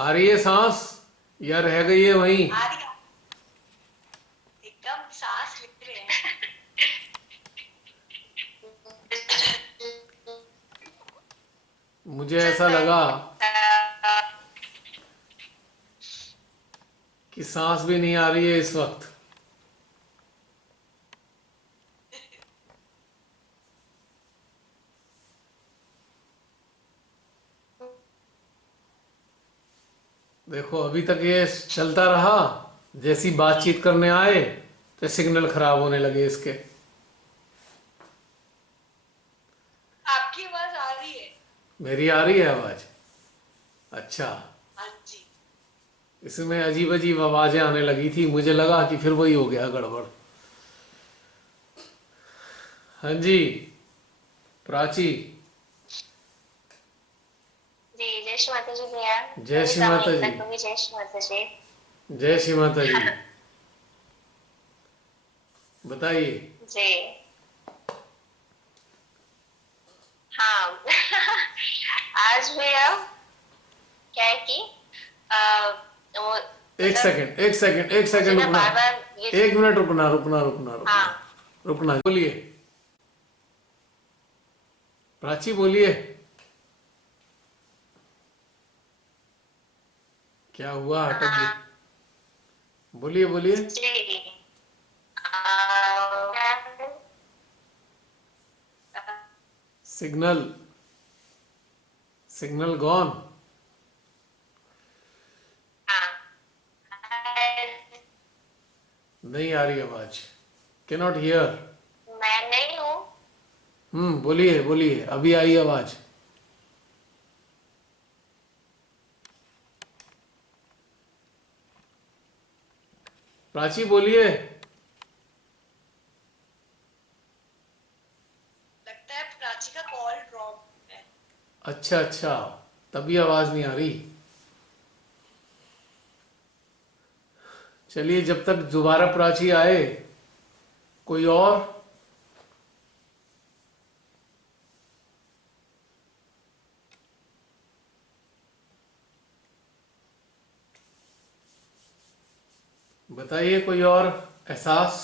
आ रही है सांस या रह गई है वहीं? आ रही है। एकदम सांस ले रहे हैं। मुझे ऐसा लगा कि सांस भी नहीं आ रही है इस वक्त। देखो अभी तक ये चलता रहा। जैसी बातचीत करने आए तो सिग्नल खराब होने लगे इसके। आपकी आवाज आ रही है। मेरी आ रही है आवाज? अच्छा। हाँ जी। इसमें अजीब अजीब आवाजें आने लगी थी, मुझे लगा कि फिर वही हो गया गड़बड़। हाँ जी। प्राची। जी जय श्री माता जी भैया। जय सभी श्री माता जी। सामूहिक को भी जय श्री माता जी। जय श्री माता जी। बताइए। जी हाँ आज भैया क्या है कि वो एक मतलब सेकंड, एक सेकंड, एक मुझे सेकंड ना रुकना। बार बार ये एक मिनट रुकना, रुकना, रुकना, रुकना। हाँ रुकना, बोलिए। प्राची बोलिए। क्या हुआ, अटक गई? हाँ बोलिए, बोलिए। जी सिग्नल, सिग्नल गॉन। नहीं आ रही आवाज। Can not here. मैं नहीं हूँ। बोलिए, बोलिए, अभी आई आवाज। प्राची बोलिए। लगता है प्राची का कॉल ड्रॉप है। अच्छा, अच्छा। तभी आवाज नहीं आ रही। चलिए, जब तक दोबारा प्राची आए। कोई और? बताइए कोई और एहसास।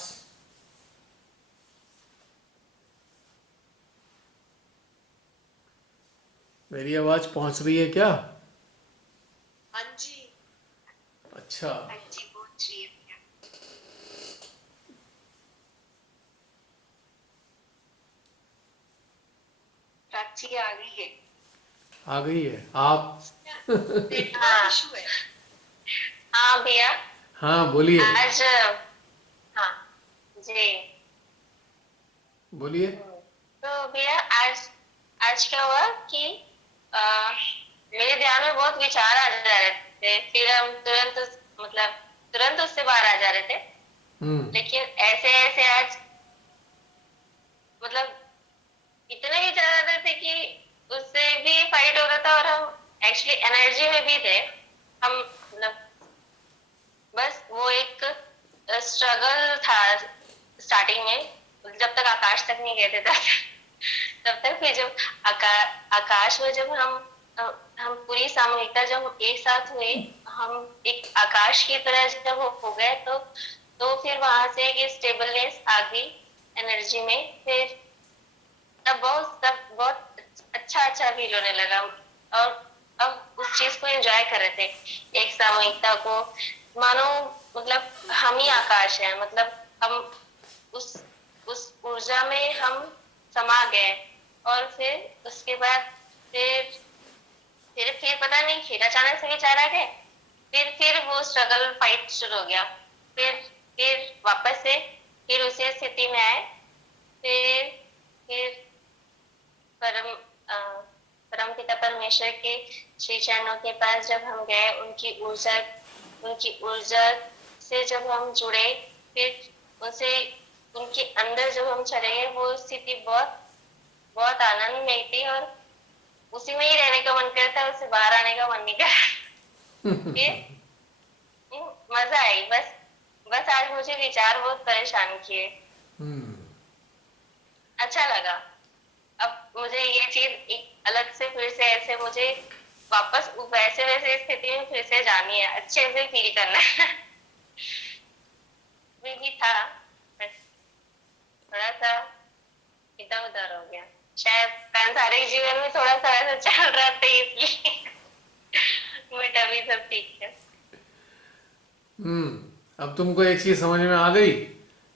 मेरी आवाज पहुंच रही है क्या? हाँ जी। अच्छा। हाँ जी पहुंच रही है भैया। प्राची आ गई है। आ गई है आप? नेटवर्क हाँ इशू है। हाँ भैया। हाँ, बोलिए। आज हाँ जी बोलिए। तो भैया आज आज क्या हुआ कि अ, मेरे ध्यान में बहुत विचार आ जा रहे थे, फिर हम तुरंत मतलब तुरंत उससे बाहर आ जा रहे थे। हम्म। लेकिन ऐसे ऐसे आज मतलब इतने विचार आ रहे थे कि उससे भी फाइट हो रहा था और हम एक्चुअली एनर्जी में भी थे। हम मतलब बस वो एक स्ट्रगल था स्टार्टिंग में, जब तक आकाश तक नहीं गए थे तब तक। फिर जब आकाश में जब हम पूरी सामूहिकता जब एक साथ हुए, हम एक आकाश की तरह जब हो गए तो फिर वहां से एक स्टेबलनेस आ गई एनर्जी में। फिर तब बहुत अच्छा अच्छा फील होने लगा। और अब उस चीज को एंजॉय कर रहे थे, एक सामूहिकता को। मानो मतलब हम ही आकाश है, मतलब हम उस उस ऊर्जा में हम समा गए। और फिर उसके बाद फिर फिर पता नहीं फिर अचानक से विचार आ गए। फिर वो स्ट्रगल फाइट शुरू हो गया। फिर वापस से फिर उसी स्थिति में आए। फिर फिर परम परम पिता परमेश्वर के श्री चरणों के पास जब हम गए, उनकी ऊर्जा से जब हम जुड़े, फिर उनसे उनके अंदर जब हम चले गए, वो स्थिति बहुत बहुत आनंद में थी। और उसी में ही रहने का मन करता है, उससे बाहर आने का मन नहीं करता। फिर मजा आई बस। बस आज मुझे विचार बहुत परेशान किए। हम्म। अच्छा लगा। अब मुझे ये चीज एक अलग से फिर से ऐसे मुझे वापस वैसे वैसे स्थिति में फिर से जानी है, अच्छे से फील करना है। भी था बट थोड़ा सा इधर उधर हो गया, शायद सांसारिक जीवन में थोड़ा सा ऐसा चल रहा था इसलिए। बट अभी सब ठीक है। अब तुमको एक चीज समझ में आ गई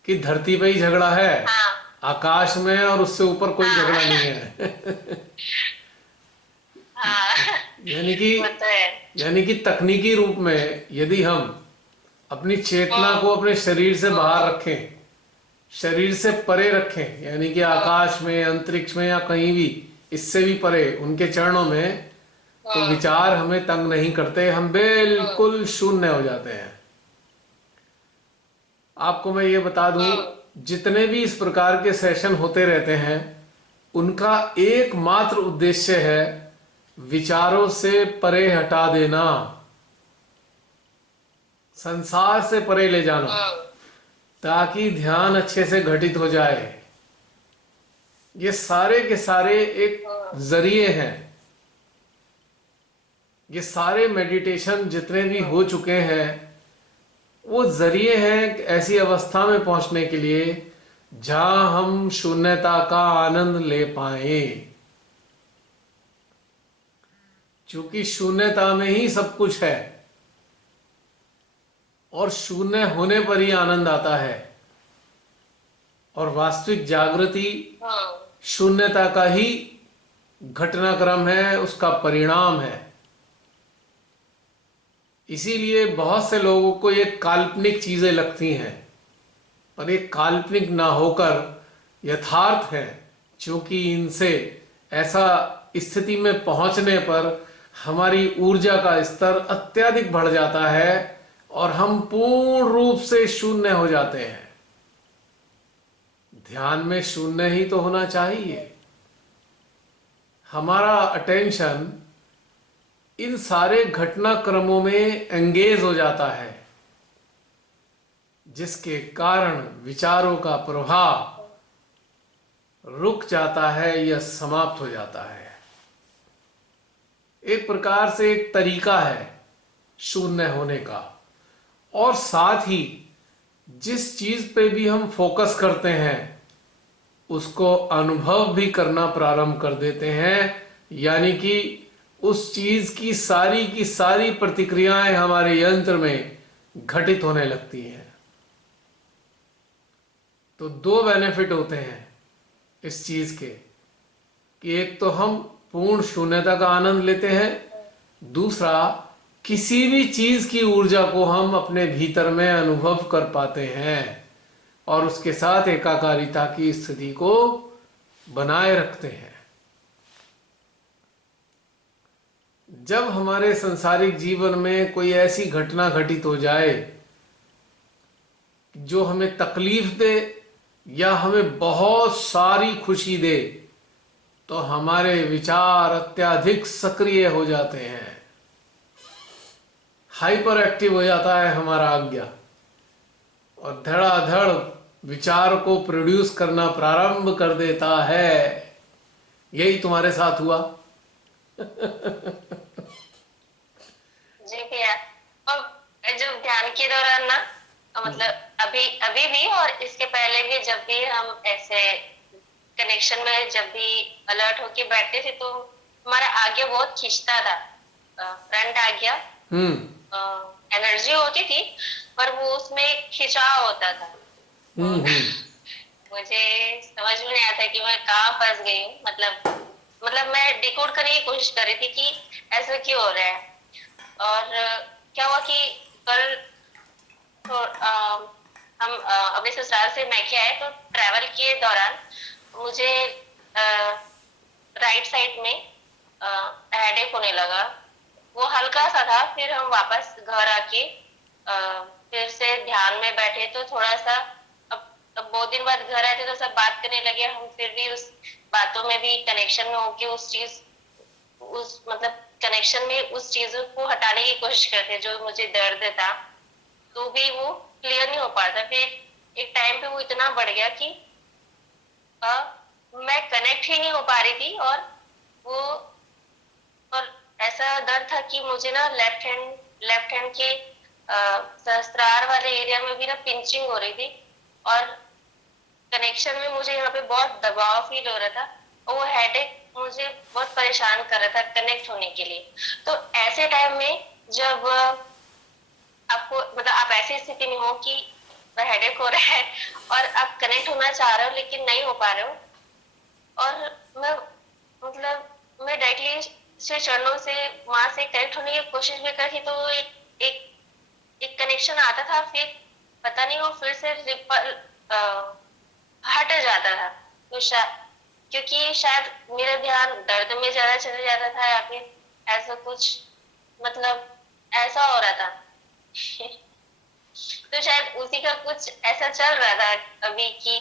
कि धरती पे ही झगड़ा है, हाँ आकाश में और उससे ऊपर कोई हाँ। झगड़ा नहीं है। हाँ यानी कि वो तो है। यानी कि तकनीकी रूप में यदि हम अपनी चेतना हम्म को अपने शरीर से बाहर हम्म रखें, शरीर से परे रखें, यानी कि आकाश में, अंतरिक्ष में या कहीं भी इससे भी परे उनके चरणों में, तो हम्म विचार हमें तंग नहीं करते, हम हम्म बिल्कुल शून्य हो जाते हैं। आपको मैं ये बता दूं, हम्म जितने भी इस प्रकार के सेशन होते रहते हैं उनका एकमात्र उद्देश्य है विचारों से परे हटा देना, संसार से परे ले जाना, हम्म ताकि ध्यान अच्छे से घटित हो जाए। ये सारे के सारे एक जरिए हैं। ये सारे मेडिटेशन जितने भी हो चुके हैं वो जरिए हैं ऐसी अवस्था में पहुंचने के लिए जहां हम शून्यता का आनंद ले पाए, क्योंकि शून्यता में ही सब कुछ है और शून्य होने पर ही आनंद आता है। और वास्तविक जागृति हम्म शून्यता का ही घटनाक्रम है, उसका परिणाम है। इसीलिए बहुत से लोगों को ये काल्पनिक चीजें लगती हैं, पर ये काल्पनिक ना होकर यथार्थ है, क्योंकि इनसे ऐसा स्थिति में पहुंचने पर हमारी ऊर्जा का स्तर अत्यधिक बढ़ जाता है और हम पूर्ण रूप से शून्य हो जाते हैं। ध्यान में शून्य ही तो होना चाहिए। हमारा अटेंशन इन सारे घटनाक्रमों में एंगेज हो जाता है, जिसके कारण विचारों का प्रवाह रुक जाता है या समाप्त हो जाता है। एक प्रकार से एक तरीका है शून्य होने का। और साथ ही जिस चीज पे भी हम फोकस करते हैं उसको अनुभव भी करना प्रारंभ कर देते हैं, यानी कि उस चीज की सारी प्रतिक्रियाएं हमारे यंत्र में घटित होने लगती हैं। तो दो बेनिफिट होते हैं इस चीज के, कि एक तो हम पूर्ण शून्यता का आनंद लेते हैं, दूसरा किसी भी चीज की ऊर्जा को हम अपने भीतर में अनुभव कर पाते हैं और उसके साथ एकाकारिता की स्थिति को बनाए रखते हैं। जब हमारे सांसारिक जीवन में कोई ऐसी घटना घटित हो जाए जो हमें तकलीफ दे या हमें बहुत सारी खुशी दे, तो हमारे विचार अत्यधिक सक्रिय हो जाते हैं, हाइपर एक्टिव हो जाता है हमारा आज्ञा और धड़ाधड़ विचार को प्रोड्यूस करना प्रारंभ कर देता है। यही तुम्हारे साथ हुआ। जी भैया। और जब ध्यान के दौरान ना, मतलब अभी अभी भी और इसके पहले भी जब भी हम ऐसे कनेक्शन में जब भी अलर्ट होके बैठते थे तो हमारा आज्ञा बहुत खींचता था, फ्रंट आज्ञा हम्म एनर्जी होती थी पर वो उसमें एक खिंचाव होता था। हम्म मुझे समझ में नहीं आता कि मैं कहाँ फंस गई हूँ, मतलब मैं डिकोड करने की कोशिश कर रही थी कि ऐसा क्यों हो रहा है। और क्या हुआ कि कल तो हम अपने ससुराल से मैके आए तो ट्रैवल के दौरान मुझे राइट साइड में हेडेक होने लगा। वो हल्का सा था, फिर हम वापस घर आके फिर से ध्यान में बैठे तो थोड़ा सा, अब बहुत दिन बाद घर आए थे तो सब बात करने लगे हम, फिर भी उस बातों में भी कनेक्शन में होके उस मतलब कनेक्शन में उस चीजों को हटाने की कोशिश करते जो मुझे दर्द था, तो भी वो क्लियर नहीं हो पाता। फिर एक टाइम पे वो इतना बढ़ गया कि मैं कनेक्ट ही नहीं हो पा रही थी और वो और ऐसा दर्द था कि मुझे ना लेफ्ट हैंड के सहस्त्रार वाले एरिया में भी ना पिंचिंग हो रही थी, और कनेक्शन में मुझे यहाँ पे बहुत दबाव फील हो रहा था, और वो हेडेक मुझे बहुत परेशान कर रहा था कनेक्ट होने के लिए। तो ऐसे टाइम में जब आपको मतलब आप ऐसी स्थिति में हो कि हेडेक हो रहा है और आप कनेक्ट होना चाह रहे हो लेकिन नहीं हो पा रहे हो, और मैं डायरेक्टली श्री चरणों से वहां से कनेक्ट होने की कोशिश भी करी, तो एक कनेक्शन आता था, फिर पता नहीं वो फिर से रिपल हट जाता था। तो क्योंकि शायद मेरा ध्यान दर्द में ज्यादा चले जाता था, या फिर ऐसा कुछ मतलब ऐसा हो रहा था। तो शायद उसी का कुछ ऐसा चल रहा था अभी कि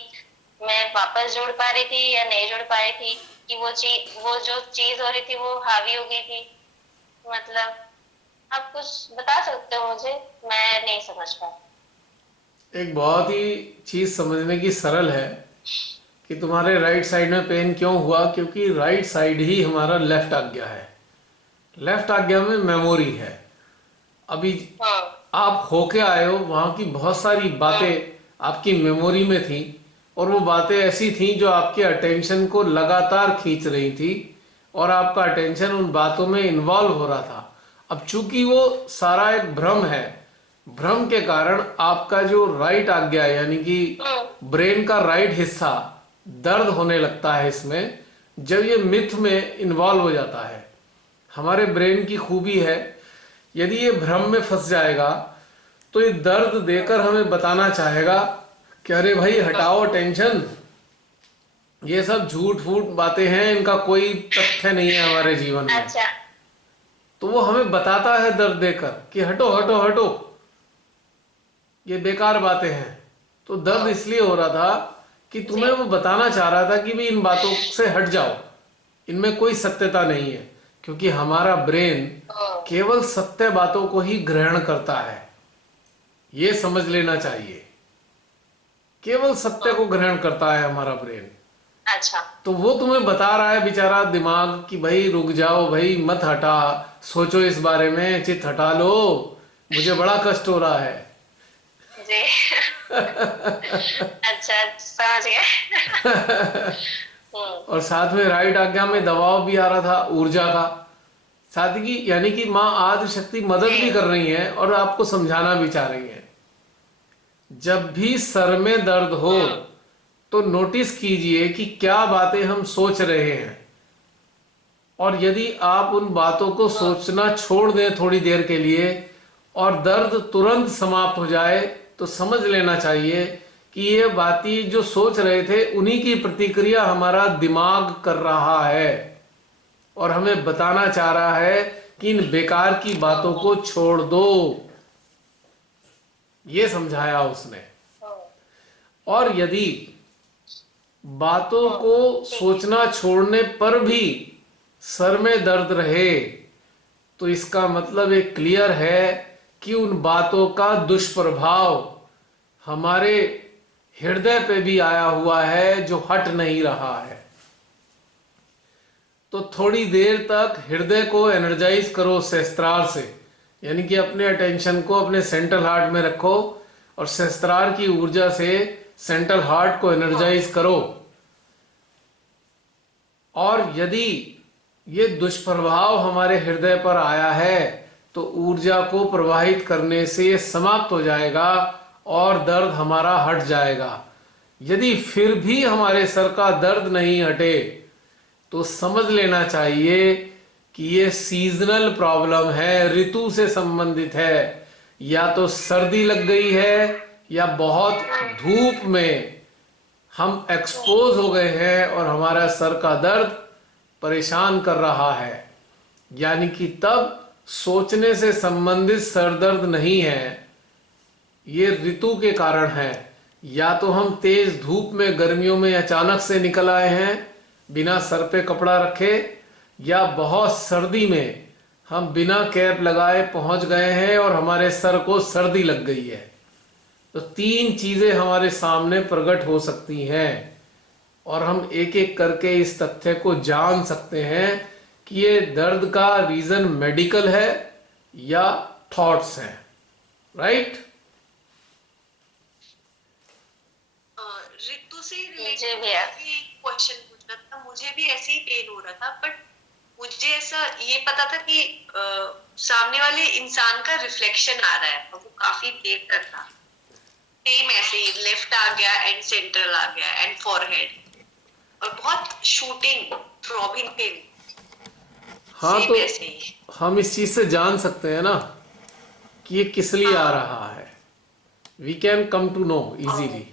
मैं वापस जुड़ पा रही थी या नहीं जुड़ पा रही थी, कि वो जो चीज हो रही थी वो हावी हो गई थी। मतलब आप कुछ बता सकते हो मुझे, मैं नहीं समझ पा। एक बहुत ही चीज समझने की सरल है कि तुम्हारे राइट साइड में पेन क्यों हुआ, क्योंकि राइट साइड ही हमारा लेफ्ट आज्ञा है। लेफ्ट आज्ञा में मेमोरी है। अभी आप होके आए हो, वहां की बहुत सारी बातें आपकी मेमोरी में थी, और वो बातें ऐसी थी जो आपके अटेंशन को लगातार खींच रही थी, और आपका अटेंशन उन बातों में इन्वॉल्व हो रहा था। अब चूंकि वो सारा एक भ्रम है, भ्रम के कारण आपका जो राइट आज्ञा यानी कि ब्रेन का राइट हिस्सा दर्द होने लगता है इसमें, जब ये मिथ में इन्वॉल्व हो जाता है। हमारे ब्रेन की खूबी है, यदि ये भ्रम में फंस जाएगा तो ये दर्द देकर हमें बताना चाहेगा कि अरे भाई हटाओ टेंशन, ये सब झूठ फूट बातें हैं, इनका कोई तथ्य नहीं है हमारे जीवन में। अच्छा। तो वो हमें बताता है दर्द देकर कि हटो हटो हटो, ये बेकार बातें हैं। तो दर्द इसलिए हो रहा था कि तुम्हें वो बताना चाह रहा था कि भी इन बातों से हट जाओ, इनमें कोई सत्यता नहीं है। क्योंकि हमारा ब्रेन केवल सत्य बातों को ही ग्रहण करता है, ये समझ लेना चाहिए। केवल सत्य को ग्रहण करता है हमारा ब्रेन। अच्छा। तो वो तुम्हें बता रहा है बेचारा दिमाग कि भाई रुक जाओ, भाई मत हटा, सोचो इस बारे में, चित हटा लो, मुझे बड़ा कष्ट हो रहा है। जी। अच्छा, समझ गए। और साथ में राइट आज्ञा में दबाव भी आ रहा था ऊर्जा का, साथ ही यानी कि माँ आदि शक्ति मदद भी कर रही है और आपको समझाना भी चाह रही है। जब भी सर में दर्द हो तो नोटिस कीजिए कि क्या बातें हम सोच रहे हैं, और यदि आप उन बातों को सोचना छोड़ दें थोड़ी देर के लिए और दर्द तुरंत समाप्त हो जाए, तो समझ लेना चाहिए कि ये बातें जो सोच रहे थे उन्हीं की प्रतिक्रिया हमारा दिमाग कर रहा है, और हमें बताना चाह रहा है कि इन बेकार की बातों को छोड़ दो। ये समझाया उसने। और यदि बातों को सोचना छोड़ने पर भी सर में दर्द रहे, तो इसका मतलब एक क्लियर है कि उन बातों का दुष्प्रभाव हमारे हृदय पे भी आया हुआ है, जो हट नहीं रहा है। तो थोड़ी देर तक हृदय को एनर्जाइज करो सहस्त्रार से, यानी कि अपने अटेंशन को अपने सेंट्रल हार्ट में रखो और सहस्त्रार की ऊर्जा से सेंट्रल हार्ट को एनर्जाइज करो। और यदि ये दुष्प्रभाव हमारे हृदय पर आया है तो ऊर्जा को प्रवाहित करने से ये समाप्त हो जाएगा और दर्द हमारा हट जाएगा। यदि फिर भी हमारे सर का दर्द नहीं हटे तो समझ लेना चाहिए कि ये सीजनल प्रॉब्लम है, ऋतु से संबंधित है। या तो सर्दी लग गई है या बहुत धूप में हम एक्सपोज हो गए हैं और हमारा सर का दर्द परेशान कर रहा है, यानी कि तब सोचने से संबंधित सर दर्द नहीं है, ये ऋतु के कारण है। या तो हम तेज धूप में गर्मियों में अचानक से निकल आए हैं बिना सर पे कपड़ा रखे, या बहुत सर्दी में हम बिना कैप लगाए पहुंच गए हैं और हमारे सर को सर्दी लग गई है। तो तीन चीजें हमारे सामने प्रकट हो सकती हैं और हम एक एक करके इस तथ्य को जान सकते हैं कि ये दर्द का रीजन मेडिकल है या थॉट्स हैं, राइट? ऋतु से जी रिलेटेड भैया। भी एक क्वेश्चन पूछना था। मुझे भी ऐसे ही पेन हो रहा था, बट मुझे ऐसा ये पता था कि सामने वाले इंसान का रिफ्लेक्शन आ रहा है, और वो काफी देर तक था। सेम ऐसे ही लेफ्ट आ गया एंड सेंट्रल आ गया एंड फॉरहेड, और बहुत शूटिंग थ्रॉबिंग पेन, हाँ, सेम तो ऐसे ही। हम इस चीज से जान सकते हैं ना कि ये किस लिए आ हाँ रहा है। We can come to know easily,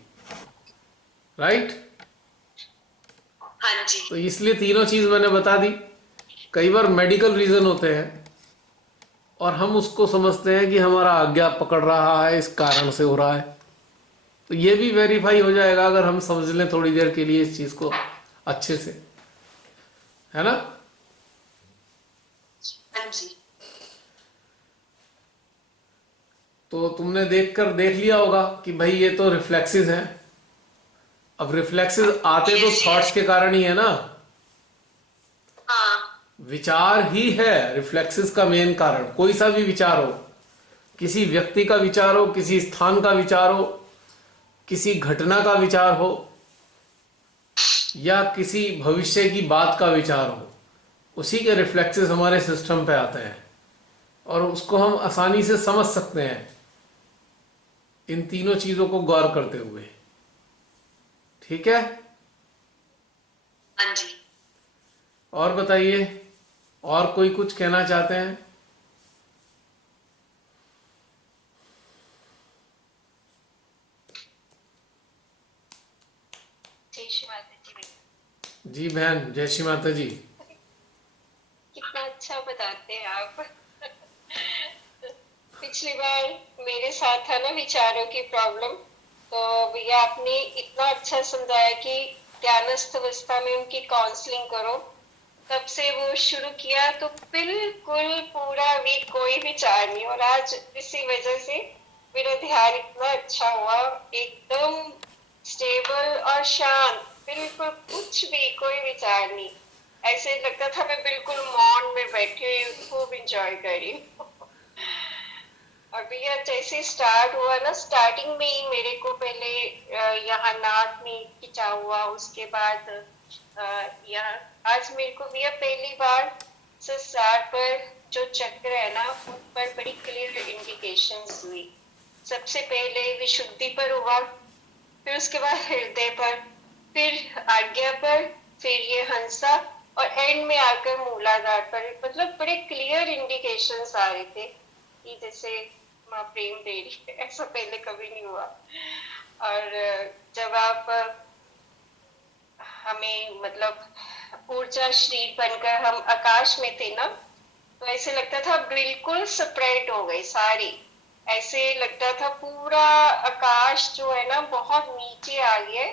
right? हाँ जी। तो इसलिए तीनों चीज मैंने बता दी। कई बार मेडिकल रीजन होते हैं और हम उसको समझते हैं कि हमारा आज्ञा पकड़ रहा है, इस कारण से हो रहा है। तो ये भी वेरीफाई हो जाएगा अगर हम समझ लें थोड़ी देर के लिए इस चीज को अच्छे से, है ना? हाँ जी। तो तुमने देख लिया होगा कि भाई ये तो रिफ्लेक्सेस हैं। अब रिफ्लेक्सेस आते तो यस थॉट्स यस। के कारण ही है ना। हाँ विचार ही है रिफ्लेक्सेस का मेन कारण। कोई सा भी विचार हो, किसी व्यक्ति का विचार हो, किसी स्थान का विचार हो, किसी घटना का विचार हो, या किसी भविष्य की बात का विचार हो, उसी के रिफ्लेक्सेस हमारे सिस्टम पे आते हैं और उसको हम आसानी से समझ सकते हैं इन तीनों चीजों को गौर करते हुए। ठीक है? हाँ जी। और बताइए, और कोई कुछ कहना चाहते हैं? जय श्री माता जी भैया। जी बहन, जय श्री माता जी। कितना अच्छा बताते हैं आप। पिछली बार मेरे साथ था ना विचारों की प्रॉब्लम, तो भैया आपने इतना अच्छा समझाया कि ध्यानस्थ अवस्था में उनकी काउंसलिंग करो। तब से वो शुरू किया तो बिल्कुल पूरा वीक कोई विचार नहीं, और आज इसी वजह से मेरा ध्यान इतना अच्छा हुआ, एकदम स्टेबल और शांत, बिल्कुल कुछ भी कोई विचार नहीं। ऐसे लगता था मैं बिल्कुल मौन में बैठी हुई खूब इंजॉय कर रही हूँ। और भैया जैसे स्टार्ट हुआ ना, स्टार्टिंग में ही मेरे को पहले यहाँ नाक में खिंचा हुआ, उसके बाद यहाँ आज मेरे को भैया पहली बार सर पर जो चक्र है ना उन पर बड़ी क्लियर इंडिकेशंस हुई। सबसे पहले विशुद्धि पर हुआ, फिर उसके बाद हृदय पर, फिर आज्ञा पर, फिर ये हंसा, और एंड में आकर मूलाधार पर। मतलब बड़े क्लियर इंडिकेशंस आ रहे थे कि जैसे माँ प्रेम दे रही है, ऐसा पहले कभी नहीं हुआ। और जब आप हमें मतलब ऊर्जा शरीर बनकर हम आकाश में थे ना, तो ऐसे लगता था बिल्कुल स्प्रेड हो गई सारी। ऐसे लगता था पूरा आकाश जो है ना बहुत नीचे आ गया है।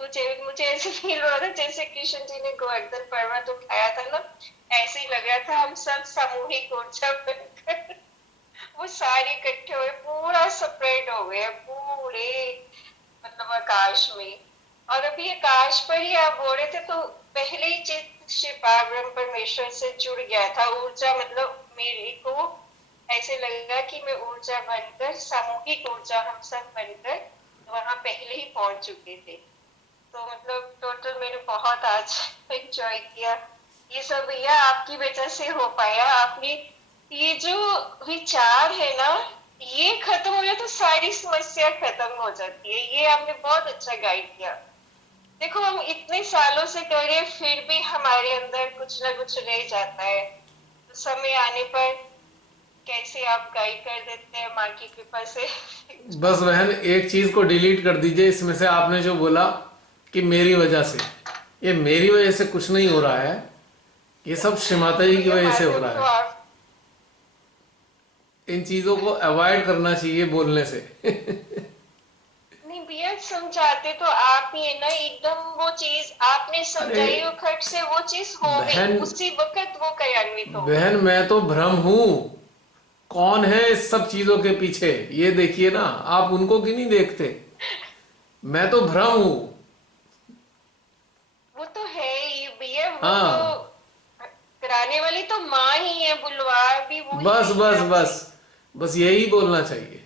तो मुझे ऐसे फील हो रहा था जैसे कृष्ण जी ने गोवर्धन पर्वत उठाया था ना, ऐसे ही लग रहा था हम सब सामूहिक ऊर्जा बनकर वो सारे इकट्ठे हुए पूरा स्प्रेड हो गए पूरे मतलब आकाश में। और अभी आकाश पर ही आप बोल रहे थे तो पहले ही चित्त शिव ब्रह्म परमेश्वर से जुड़ गया था। ऊर्जा मतलब मेरे को ऐसे लगा कि मैं ऊर्जा बनकर सामूहिक ऊर्जा हम सब बनकर वहां पहले ही पहुंच चुके थे। तो मतलब टोटल मैंने बहुत आज एंजॉय किया। ये सब भैया आपकी वजह से हो पाया। आपने ये जो विचार है ना ये खत्म हो जाए तो सारी समस्या खत्म हो जाती है। ये आपने बहुत अच्छा गाइड किया। देखो हम इतने सालों से कर रहे हैं फिर भी हमारे अंदर कुछ ना कुछ रह जाता है, तो समय आने पर कैसे आप गाइड कर देते हैं माँ की कृपा से। बस बहन, एक चीज को डिलीट कर दीजिए इसमें से। आपने जो बोला कि मेरी वजह से, ये मेरी वजह से कुछ नहीं हो रहा है, ये सब श्री माता जी की भैया वजह से हो माध्यम रहा तो है। आप इन चीजों को अवॉइड करना चाहिए बोलने से। नहीं भैया समझाते तो आप ही है ना, एकदम वो चीज आपने अरे समझाई और खट से वो चीज हो गई, बहन, उसी वक्त वो कार्यान्वित हो गई। बहन मैं तो भ्रम हूं। कौन है इस सब चीजों के पीछे, ये देखिए ना। आप उनको क्यों नहीं देखते? मैं तो भ्रम हूं। वो तो है ही भैया, वो तो हाँ, कराने बुलवा भी वही बस रही बस है बस हमसे। बस यही बोलना चाहिए,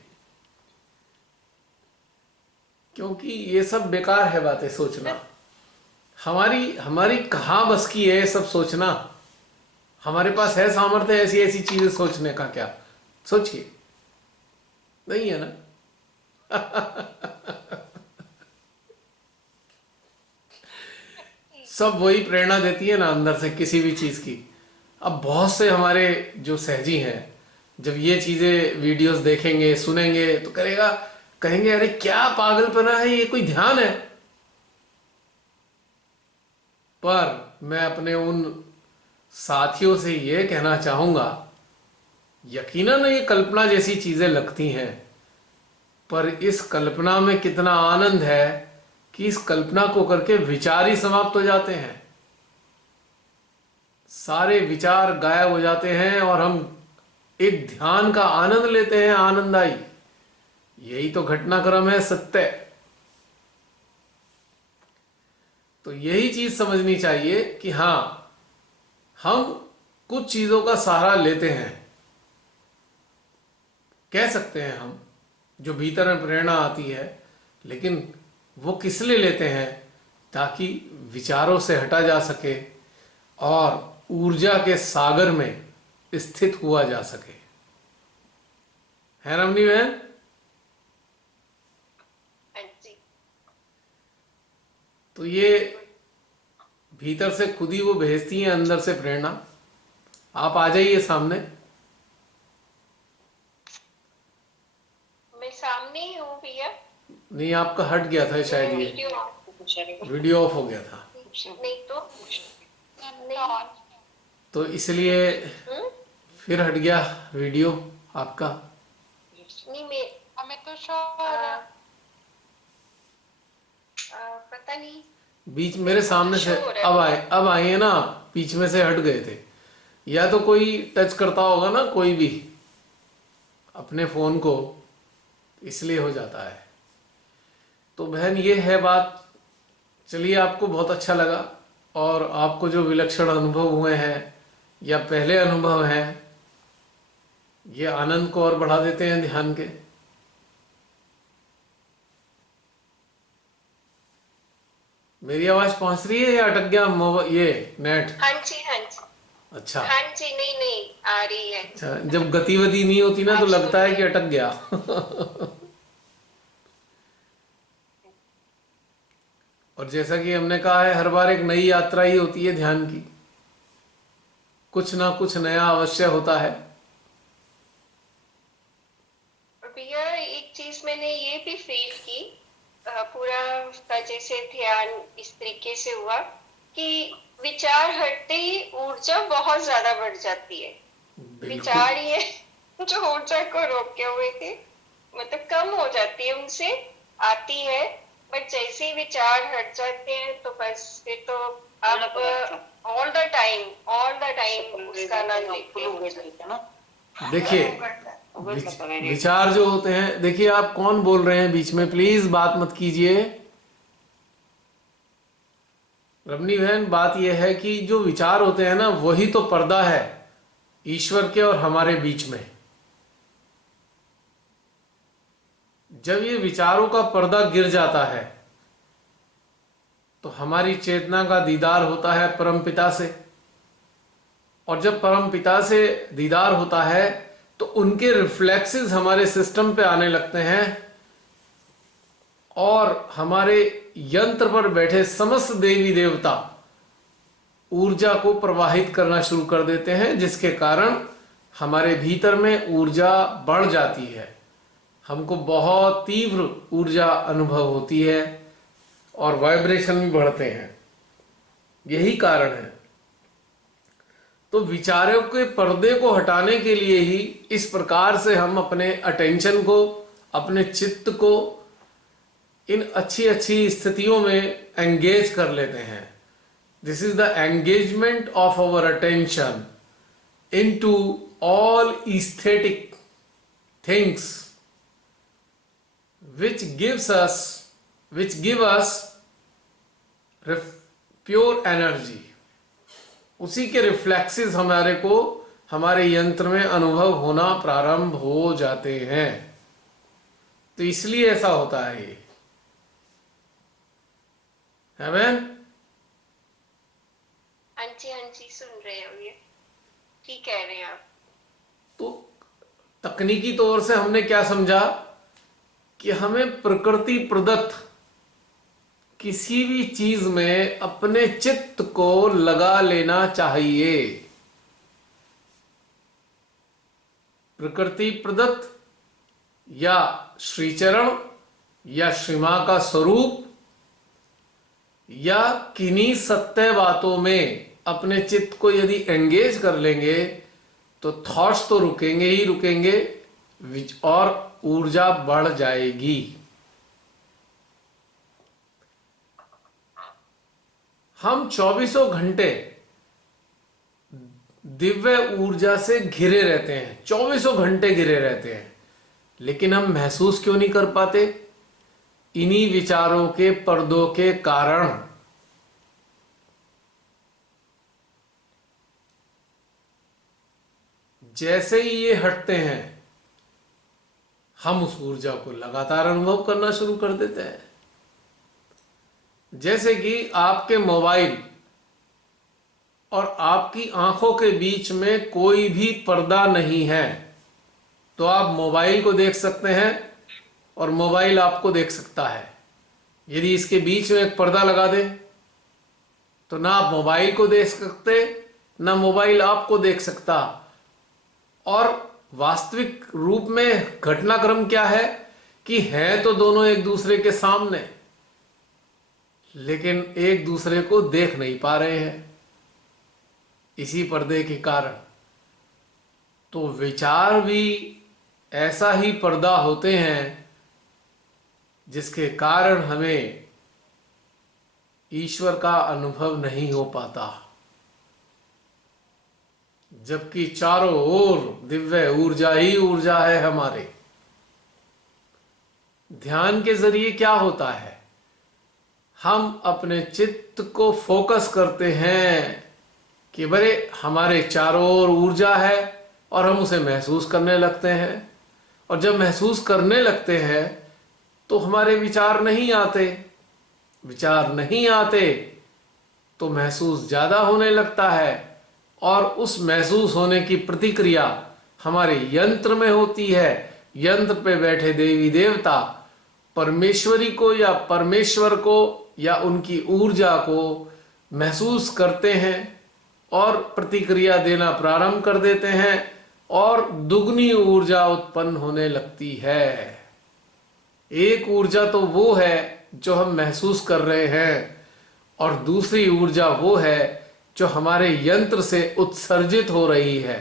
क्योंकि ये सब बेकार है बातें सोचना। हमारी हमारी कहाँ बस की है ये सब सोचना। हमारे पास है सामर्थ्य ऐसी ऐसी चीजें सोचने का? क्या सोचिए, नहीं है ना। सब वही प्रेरणा देती है ना अंदर से किसी भी चीज की। अब बहुत से हमारे जो सहजी हैं, जब ये चीजें वीडियोस देखेंगे सुनेंगे तो कहेंगे अरे क्या पागलपना है, ये कोई ध्यान है? पर मैं अपने उन साथियों से ये कहना चाहूंगा, यकीनन ये कल्पना जैसी चीजें लगती हैं, पर इस कल्पना में कितना आनंद है कि इस कल्पना को करके विचार ही समाप्त हो जाते हैं। सारे विचार गायब हो जाते हैं और हम एक ध्यान का आनंद लेते हैं, आनंदाई। यही तो घटनाक्रम है सत्य। तो यही चीज समझनी चाहिए कि हाँ, हम कुछ चीजों का सहारा लेते हैं, कह सकते हैं हम, जो भीतर में प्रेरणा आती है, लेकिन वो किस लिए लेते हैं? ताकि विचारों से हटा जा सके और ऊर्जा के सागर में स्थित हुआ जा सके। है रमनी बहन? हाँ जी। तो ये भीतर से खुद ही वो भेजती हैं अंदर से प्रेरणा। आप आ जाइए सामने। मैं सामने ही हूँ भैया। नहीं, आपका हट गया था शायद, ये वीडियो वीडियो ऑफ हो गया था, नहीं तो नहीं। तो इसलिए हम्म? फिर हट गया वीडियो आपका। नहीं मैं हमें तो पता नहीं। बीच मेरे सामने से शो हो रहा है। अब आए हैं ना आप, बीच में से हट गए थे। या तो कोई टच करता होगा ना, कोई भी अपने फोन को, इसलिए हो जाता है। तो बहन ये है बात। चलिए, आपको बहुत अच्छा लगा और आपको जो विलक्षण अनुभव हुए हैं या पहले अनुभव हैं, ये आनंद को और बढ़ा देते हैं ध्यान के। मेरी आवाज पहुंच रही है या अटक गया मोबाइल, ये नेट? हाँ जी हाँ जी। अच्छा हाँ जी, नहीं नहीं आ रही है। अच्छा, जब गतिविधि नहीं होती ना तो लगता है कि अटक गया। और जैसा कि हमने कहा है, हर बार एक नई यात्रा ही होती है ध्यान की। कुछ ना कुछ नया अवश्य होता है। और भैया एक चीज मैंने ये भी फील की, पूरा का जैसे ध्यान इस तरीके से हुआ कि विचार हटते ही ऊर्जा बहुत ज्यादा बढ़ जाती है। विचार ये जो ऊर्जा को रोके हुए थे, मतलब कम हो जाती है, उनसे आती है, बट जैसे ही विचार हट जाते हैं तो बस फिर तो आप ऑल द टाइम उसका आनंद लेते हैं। देखिए, विचार जो होते हैं, देखिए आप कौन बोल रहे हैं बीच में, प्लीज बात मत कीजिए। रमनी बहन, बात यह है कि जो विचार होते हैं ना, वही तो पर्दा है ईश्वर के और हमारे बीच में। जब ये विचारों का पर्दा गिर जाता है तो हमारी चेतना का दीदार होता है परमपिता से। और जब परमपिता से दीदार होता है तो उनके रिफ्लेक्सेस हमारे सिस्टम पे आने लगते हैं और हमारे यंत्र पर बैठे समस्त देवी देवता ऊर्जा को प्रवाहित करना शुरू कर देते हैं, जिसके कारण हमारे भीतर में ऊर्जा बढ़ जाती है। हमको बहुत तीव्र ऊर्जा अनुभव होती है और वाइब्रेशन भी बढ़ते हैं। यही कारण है। तो विचारों के पर्दे को हटाने के लिए ही इस प्रकार से हम अपने अटेंशन को, अपने चित्त को इन अच्छी अच्छी स्थितियों में एंगेज कर लेते हैं। This is the engagement of our attention into all aesthetic things which give us pure energy. उसी के रिफ्लेक्सेस हमारे को हमारे यंत्र में अनुभव होना प्रारंभ हो जाते हैं। तो इसलिए ऐसा होता है ये, है बहन? हाँ जी सुन रहे हो, ये ठीक कह रहे हैं आप। तो तकनीकी तौर से हमने क्या समझा कि हमें प्रकृति प्रदत्त किसी भी चीज में अपने चित्त को लगा लेना चाहिए। प्रकृति प्रदत्त या श्रीचरण या श्री मां का स्वरूप या किन्हीं सत्य बातों में अपने चित्त को यदि एंगेज कर लेंगे तो थॉट्स तो रुकेंगे ही रुकेंगे और ऊर्जा बढ़ जाएगी। हम 24 घंटे दिव्य ऊर्जा से घिरे रहते हैं, 24 घंटे घिरे रहते हैं, लेकिन हम महसूस क्यों नहीं कर पाते? इन्हीं विचारों के पर्दों के कारण। जैसे ही ये हटते हैं हम उस ऊर्जा को लगातार अनुभव करना शुरू कर देते हैं। जैसे कि आपके मोबाइल और आपकी आंखों के बीच में कोई भी पर्दा नहीं है, तो आप मोबाइल को देख सकते हैं और मोबाइल आपको देख सकता है। यदि इसके बीच में एक पर्दा लगा दे तो ना आप मोबाइल को देख सकते ना मोबाइल आपको देख सकता। और वास्तविक रूप में घटनाक्रम क्या है कि हैं तो दोनों एक दूसरे के सामने, लेकिन एक दूसरे को देख नहीं पा रहे हैं इसी पर्दे के कारण। तो विचार भी ऐसा ही पर्दा होते हैं जिसके कारण हमें ईश्वर का अनुभव नहीं हो पाता, जबकि चारों ओर दिव्य ऊर्जा ही ऊर्जा है हमारे। ध्यान के जरिए क्या होता है, हम अपने चित्त को फोकस करते हैं कि बड़े हमारे चारों ओर ऊर्जा है और हम उसे महसूस करने लगते हैं। और जब महसूस करने लगते हैं तो हमारे विचार नहीं आते, विचार नहीं आते तो महसूस ज़्यादा होने लगता है और उस महसूस होने की प्रतिक्रिया हमारे यंत्र में होती है। यंत्र पे बैठे देवी देवता परमेश्वरी को या परमेश्वर को या उनकी ऊर्जा को महसूस करते हैं और प्रतिक्रिया देना प्रारंभ कर देते हैं और दुगनी ऊर्जा उत्पन्न होने लगती है। एक ऊर्जा तो वो है जो हम महसूस कर रहे हैं और दूसरी ऊर्जा वो है जो हमारे यंत्र से उत्सर्जित हो रही है।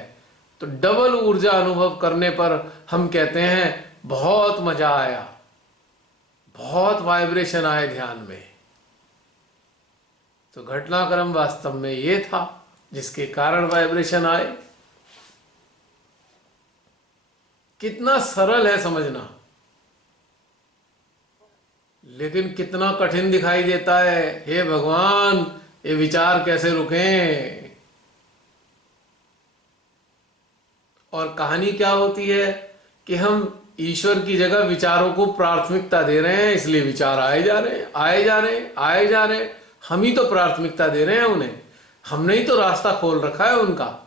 तो डबल ऊर्जा अनुभव करने पर हम कहते हैं बहुत मजा आया, बहुत वाइब्रेशन आए ध्यान में। तो घटनाक्रम वास्तव में ये था जिसके कारण वाइब्रेशन आए। कितना सरल है समझना, लेकिन कितना कठिन दिखाई देता है। हे भगवान, ये विचार कैसे रुकें? और कहानी क्या होती है कि हम ईश्वर की जगह विचारों को प्राथमिकता दे रहे हैं, इसलिए विचार आए जा रहे हैं, आए जा रहे हैं, आए जा रहे हैं। हम ही तो प्राथमिकता दे रहे हैं उन्हें, हमने ही तो रास्ता खोल रखा है उनका,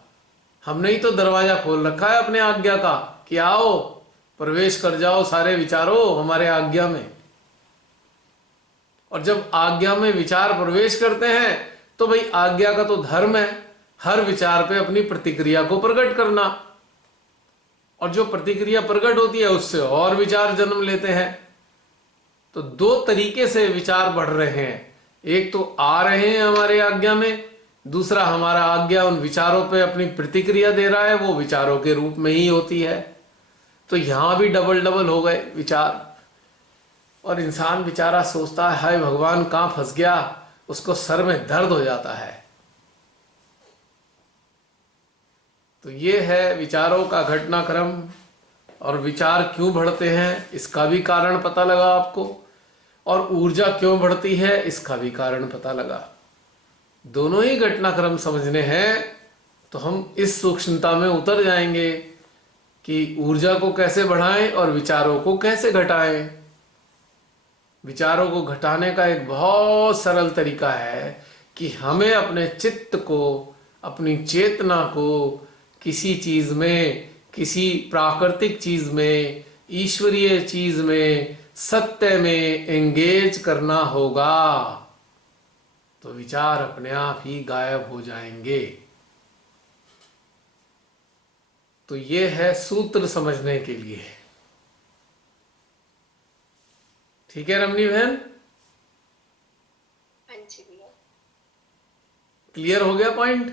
हमने ही तो दरवाजा खोल रखा है अपने आज्ञा का कि आओ प्रवेश कर जाओ सारे विचारों हमारे आज्ञा में। और जब आज्ञा में विचार प्रवेश करते हैं तो भाई आज्ञा का तो धर्म है हर विचार पे अपनी प्रतिक्रिया को प्रकट करना, और जो प्रतिक्रिया प्रकट होती है उससे और विचार जन्म लेते हैं। तो दो तरीके से विचार बढ़ रहे हैं, एक तो आ रहे हैं हमारे आज्ञा में, दूसरा हमारा आज्ञा उन विचारों पे अपनी प्रतिक्रिया दे रहा है, वो विचारों के रूप में ही होती है। तो यहां भी डबल डबल हो गए विचार। और इंसान बेचारा सोचता है हाय भगवान कहां फंस गया, उसको सर में दर्द हो जाता है। तो ये है विचारों का घटनाक्रम। और विचार क्यों बढ़ते हैं इसका भी कारण पता लगा आपको, और ऊर्जा क्यों बढ़ती है इसका भी कारण पता लगा। दोनों ही घटनाक्रम समझने हैं तो हम इस सूक्ष्मता में उतर जाएंगे कि ऊर्जा को कैसे बढ़ाएं और विचारों को कैसे घटाएं। विचारों को घटाने का एक बहुत सरल तरीका है कि हमें अपने चित्त को, अपनी चेतना को किसी चीज में, किसी प्राकृतिक चीज में, ईश्वरीय चीज में, सत्य में एंगेज करना होगा, तो विचार अपने आप ही गायब हो जाएंगे। तो ये है सूत्र समझने के लिए। ठीक है रमनी बहन, हाँ जी भैया। क्लियर हो गया पॉइंट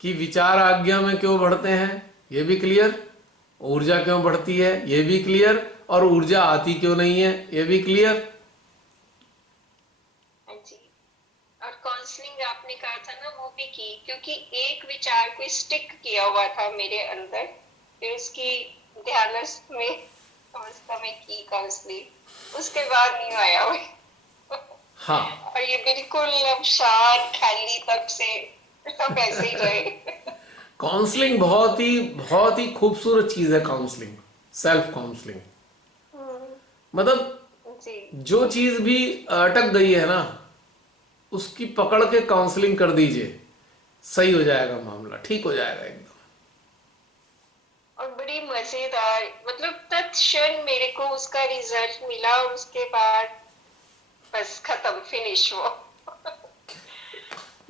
कि विचार आज्ञा में क्यों बढ़ते हैं, ये भी क्लियर। ऊर्जा क्यों बढ़ती है, ये भी क्लियर। और ऊर्जा आती क्यों नहीं है, ये भी क्लियर। हाँ जी। और काउंसलिंग आपने कहा था ना, वो भी की, क्योंकि एक विचार को स्टिक किया हुआ था मेरे अंदर, फिर उसकी ध्यानस्थ में अवस्था में की काउंसलिंग, उसके बाद नहीं आया वो। हाँ, और ये बिल्कुल अब शांत खाली तब से सब ऐसे ही रहे। काउंसलिंग बहुत ही खूबसूरत चीज है। काउंसलिंग, सेल्फ काउंसलिंग, मतलब जी जो चीज भी अटक गई है ना, उसकी पकड़ के काउंसलिंग कर दीजिए, सही हो जाएगा मामला, ठीक हो जाएगा एकदम। और बड़ी मजेदार, मतलब तत्क्षण मेरे को उसका रिजल्ट मिला और उसके बाद बस खत्म, फिनिश वो।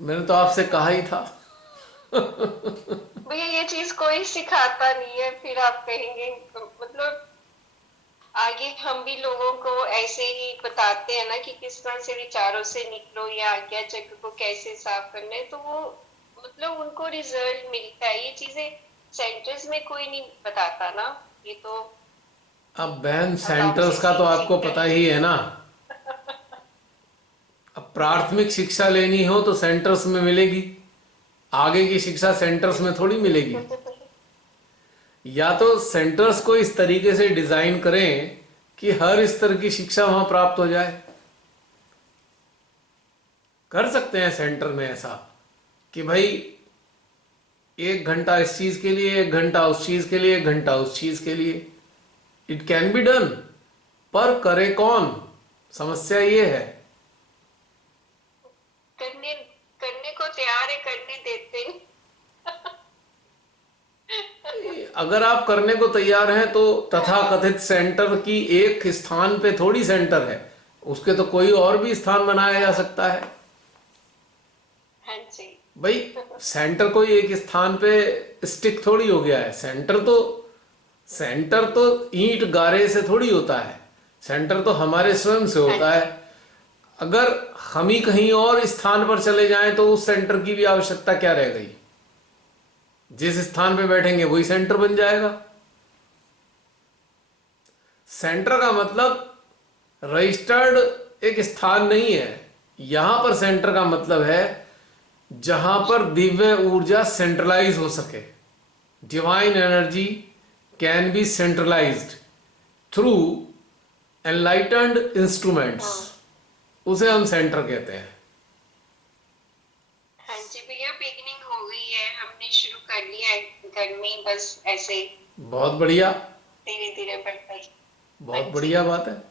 मैंने तो आपसे कहा ही था। भैया ये चीज कोई सिखाता नहीं है, फिर आप कहेंगे, मतलब आगे हम भी लोगों को ऐसे ही बताते हैं ना कि किस तरह से विचारों से निकलो या आज्ञा चक्र को कैसे साफ करना है, तो वो मतलब उनको रिजल्ट मिलता है। ये चीजें सेंटर्स में कोई नहीं बताता ना, ये तो अब बहन अब आपसे सेंटर्स का तो सीख आपको सीख पता कर। ही है ना। अब प्राथमिक शिक्षा लेनी हो तो सेंटर्स में मिलेगी, आगे की शिक्षा सेंटर्स में थोड़ी मिलेगी। या तो सेंटर्स को इस तरीके से डिजाइन करें कि हर स्तर की शिक्षा वहां प्राप्त हो जाए। कर सकते हैं सेंटर में ऐसा कि भाई 1 घंटा इस चीज के लिए, 1 घंटा उस चीज के लिए, 1 घंटा उस चीज के लिए। इट कैन बी डन, पर करे कौन, समस्या ये है। करने करने को तैयार है, करने देते नहीं। अगर आप करने को तैयार हैं तो तथाकथित सेंटर की एक स्थान पे थोड़ी सेंटर है, उसके तो कोई और भी स्थान बनाया जा सकता है। हाँ जी। भाई सेंटर कोई एक स्थान पे स्टिक थोड़ी हो गया है। सेंटर तो ईंट गारे से थोड़ी होता है। सेंटर तो हमारे स्वयं से हाँ होता जी। है। अगर हम ही कहीं और स्थान पर चले जाएं तो उस सेंटर की भी आवश्यकता क्या रह गई। जिस स्थान पे बैठेंगे वही सेंटर बन जाएगा। सेंटर का मतलब रजिस्टर्ड एक स्थान नहीं है। यहां पर सेंटर का मतलब है जहां पर दिव्य ऊर्जा सेंट्रलाइज हो सके। Divine energy can be centralised through enlightened instruments, उसे हम सेंटर कहते हैं। हाँ जी भैया, बिगनिंग हो गई है, हमने शुरू कर लिया है घर में, बस ऐसे बहुत बढ़िया, धीरे धीरे बढ़ता है। हाँ बहुत जी। बढ़िया बात है।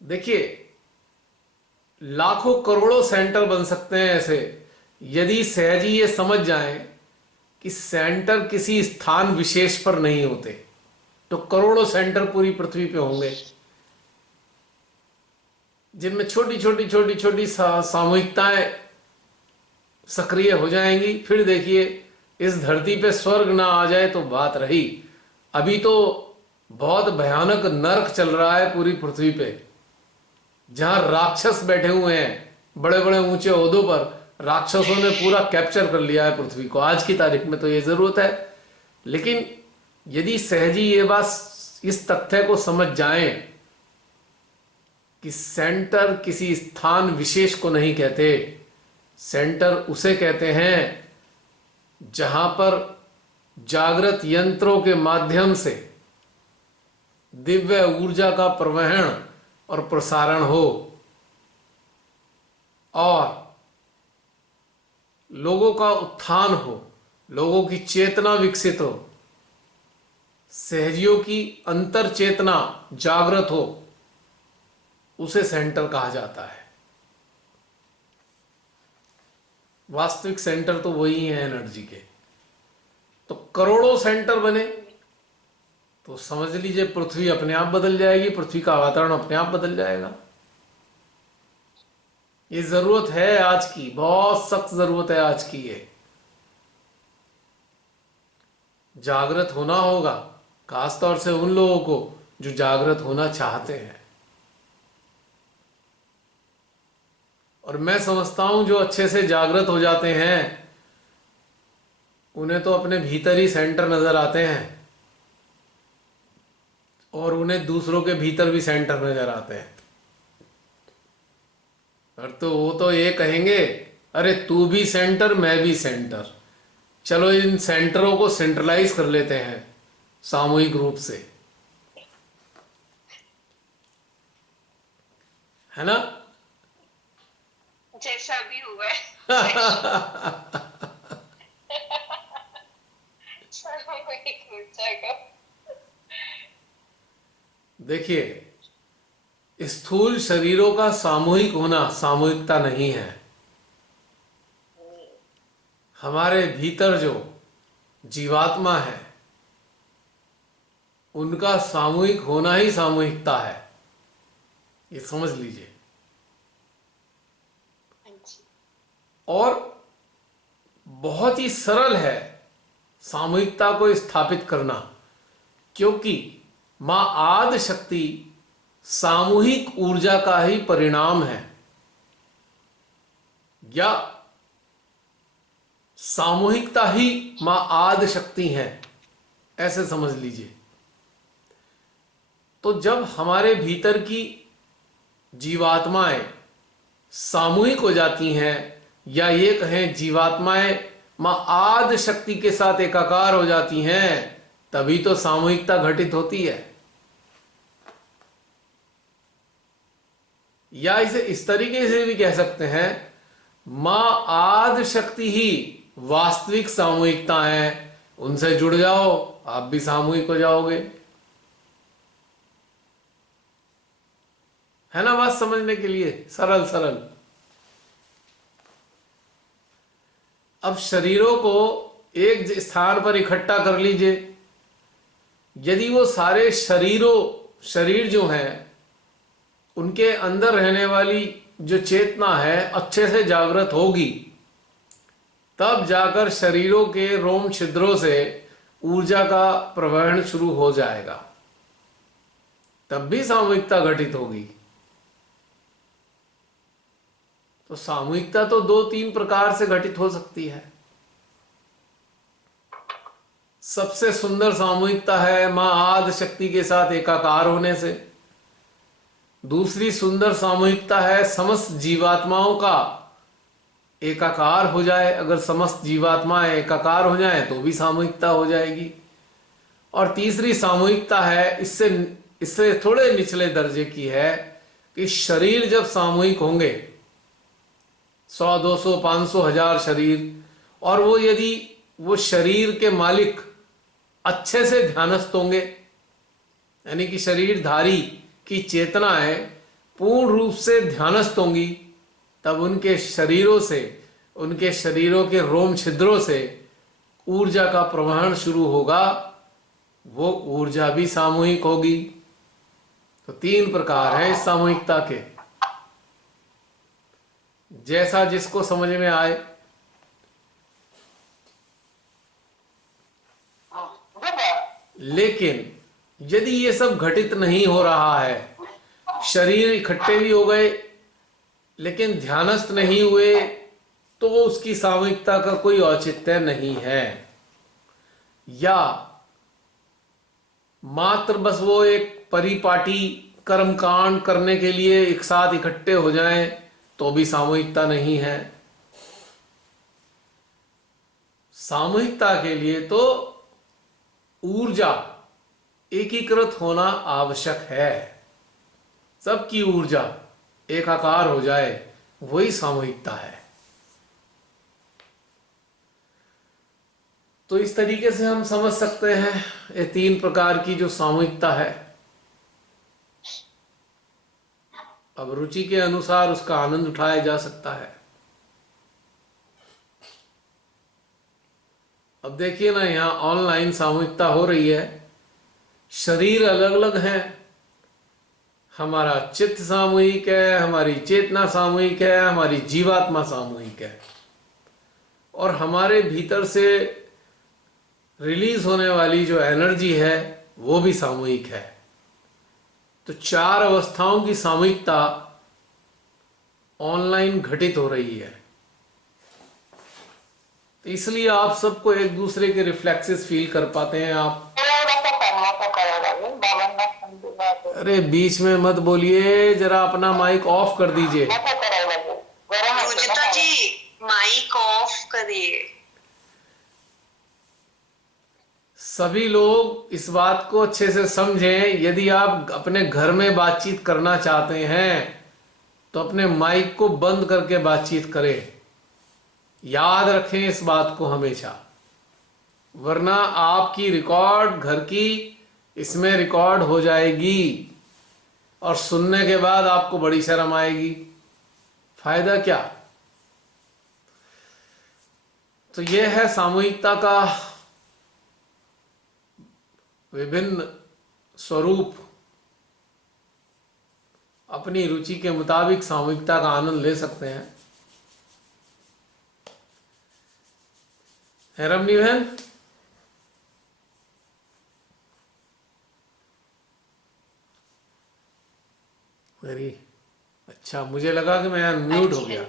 देखिए, लाखों करोड़ों सेंटर बन सकते हैं ऐसे, यदि सहजी ये समझ जाएं कि सेंटर किसी स्थान विशेष पर नहीं होते, तो करोड़ों सेंटर पूरी पृथ्वी पे होंगे जिनमें छोटी छोटी छोटी छोटी सामूहिकताएं सक्रिय हो जाएंगी। फिर देखिए, इस धरती पे स्वर्ग ना आ जाए तो बात रही। अभी तो बहुत भयानक नरक चल रहा है पूरी पृथ्वी पे, जहां राक्षस बैठे हुए हैं बड़े बड़े ऊंचे ओहदों पर। राक्षसों ने पूरा कैप्चर कर लिया है पृथ्वी को। आज की तारीख में तो ये जरूरत है। लेकिन यदि सहजी ये बात, इस तथ्य को समझ जाएं कि सेंटर किसी स्थान विशेष को नहीं कहते, सेंटर उसे कहते हैं जहां पर जागृत यंत्रों के माध्यम से दिव्य ऊर्जा का प्रवहन और प्रसारण हो, और लोगों का उत्थान हो, लोगों की चेतना विकसित हो, सहजियों की अंतर चेतना जागृत हो, उसे सेंटर कहा जाता है। वास्तविक सेंटर तो वही है एनर्जी के। तो करोड़ों सेंटर बने तो समझ लीजिए पृथ्वी अपने आप बदल जाएगी, पृथ्वी का वातावरण अपने आप बदल जाएगा। ये जरूरत है आज की, बहुत सख्त जरूरत है आज की। ये जागृत होना होगा, खासतौर से उन लोगों को जो जागृत होना चाहते हैं। और मैं समझता हूं जो अच्छे से जागृत हो जाते हैं उन्हें तो अपने भीतर ही सेंटर नजर आते हैं, और उन्हें दूसरों के भीतर भी सेंटर नजर आते हैं। और तो वो तो ये कहेंगे, अरे तू भी सेंटर मैं भी सेंटर, चलो इन सेंटरों को सेंट्रलाइज कर लेते हैं सामूहिक रूप से, है ना? जैसा भी हुआ है। सामूहिक ऊर्जा का। देखिए, स्थूल शरीरों का सामूहिक होना सामूहिकता नहीं है। हमारे भीतर जो जीवात्मा है उनका सामूहिक होना ही सामूहिकता है, ये समझ लीजिए। और बहुत ही सरल है सामूहिकता को स्थापित करना, क्योंकि मां आदि शक्ति सामूहिक ऊर्जा का ही परिणाम है, या सामूहिकता ही मां आदि शक्ति है, ऐसे समझ लीजिए। तो जब हमारे भीतर की जीवात्माएं सामूहिक हो जाती हैं, या ये कहें जीवात्माएं मां आदि शक्ति के साथ एकाकार हो जाती हैं, तभी तो सामूहिकता घटित होती है। या इसे इस तरीके से भी कह सकते हैं, मां आदि शक्ति ही वास्तविक सामूहिकता है, उनसे जुड़ जाओ आप भी सामूहिक हो जाओगे। है ना बात समझने के लिए सरल सरल। अब शरीरों को एक स्थान पर इकट्ठा कर लीजिए, यदि वो सारे शरीर जो हैं उनके अंदर रहने वाली जो चेतना है अच्छे से जागृत होगी, तब जाकर शरीरों के रोम छिद्रों से ऊर्जा का प्रवहन शुरू हो जाएगा, तब भी सामूहिकता घटित होगी। तो सामूहिकता तो 2-3 प्रकार से घटित हो सकती है। सबसे सुंदर सामूहिकता है मां आदि शक्ति के साथ एकाकार होने से। दूसरी सुंदर सामूहिकता है समस्त जीवात्माओं का एकाकार हो जाए। अगर समस्त जीवात्माएं एकाकार हो जाएं तो भी सामूहिकता हो जाएगी। और तीसरी सामूहिकता है इससे थोड़े निचले दर्जे की है कि शरीर जब सामूहिक होंगे, 100, 200, 500, 1000 शरीर, और वो यदि वो शरीर के मालिक अच्छे से ध्यानस्थ होंगे, यानी कि शरीरधारी की चेतनाएं पूर्ण रूप से ध्यानस्थ होंगी, तब उनके शरीरों के रोम छिद्रों से ऊर्जा का प्रवहन शुरू होगा, वो ऊर्जा भी सामूहिक होगी। तो 3 प्रकार है इस सामूहिकता के, जैसा जिसको समझ में आए। लेकिन यदि ये सब घटित नहीं हो रहा है, शरीर इकट्ठे भी हो गए लेकिन ध्यानस्थ नहीं हुए, तो उसकी सामूहिकता का कोई औचित्य नहीं है। या मात्र बस वो एक परिपाटी कर्मकांड करने के लिए एक साथ इकट्ठे हो जाएं, तो भी सामूहिकता नहीं है। सामूहिकता के लिए तो ऊर्जा एकीकृत होना आवश्यक है। सबकी ऊर्जा एकाकार हो जाए, वही सामूहिकता है। तो इस तरीके से हम समझ सकते हैं ये 3 प्रकार की जो सामूहिकता है। अब रुचि के अनुसार उसका आनंद उठाया जा सकता है। अब देखिए ना, यहाँ ऑनलाइन सामूहिकता हो रही है, शरीर अलग अलग हैं, हमारा चित्त सामूहिक है, हमारी चेतना सामूहिक है, हमारी जीवात्मा सामूहिक है, और हमारे भीतर से रिलीज होने वाली जो एनर्जी है वो भी सामूहिक है। तो 4 अवस्थाओं की सामूहिकता ऑनलाइन घटित हो रही है। तो इसलिए आप सबको एक दूसरे के रिफ्लेक्सेस फील कर पाते हैं आप। अरे बीच में मत बोलिए, जरा अपना माइक ऑफ कर दीजिए। रुचिता जी माइक ऑफ करिए। सभी लोग इस बात को अच्छे से समझें, यदि आप अपने घर में बातचीत करना चाहते हैं तो अपने माइक को बंद करके बातचीत करें। याद रखें इस बात को हमेशा, वरना आपकी रिकॉर्ड घर की इसमें रिकॉर्ड हो जाएगी और सुनने के बाद आपको बड़ी शर्म आएगी। फायदा क्या? तो यह है सामूहिकता का विभिन्न स्वरूप। अपनी रुचि के मुताबिक सामूहिकता का आनंद ले सकते हैं। है रमनी बहन? मेरी अच्छा, मुझे लगा कि मैं अनम्यूट हो गया।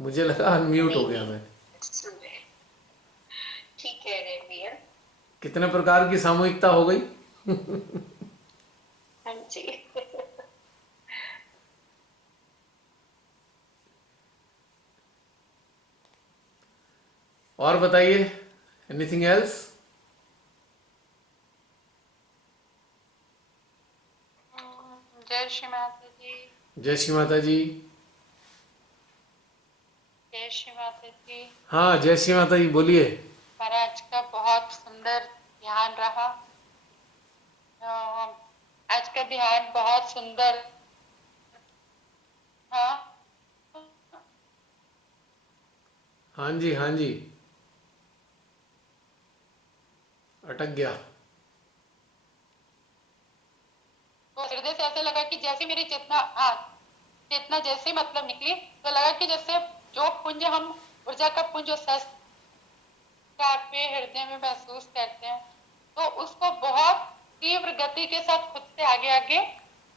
मुझे लगा अनम्यूट हो गया मैं। ठीक है रे भैया। कितने प्रकार की सामूहिकता हो गई? हाँ जी। और बताइए, एनीथिंग एल्स? जय श्री माता जी। जय श्री माता जी। जय श्री माता जी। हाँ, जय श्री माता जी, बोलिए। महाराज का बहुत सुंदर ध्यान रहा। आज का ध्यान बहुत सुंदर था। हाँ जी, हाँ जी, अटक गया। तो हृदय से ऐसे लगा कि जैसे मेरी चेतना, हाँ, चेतना जैसे मतलब निकली तो लगा कि जैसे जो पुंज हम ऊर्जा का पुंज जो सहस्त्रार पे हृदय में महसूस करते हैं, तो उसको बहुत तीव्र गति के साथ खुद से आगे आगे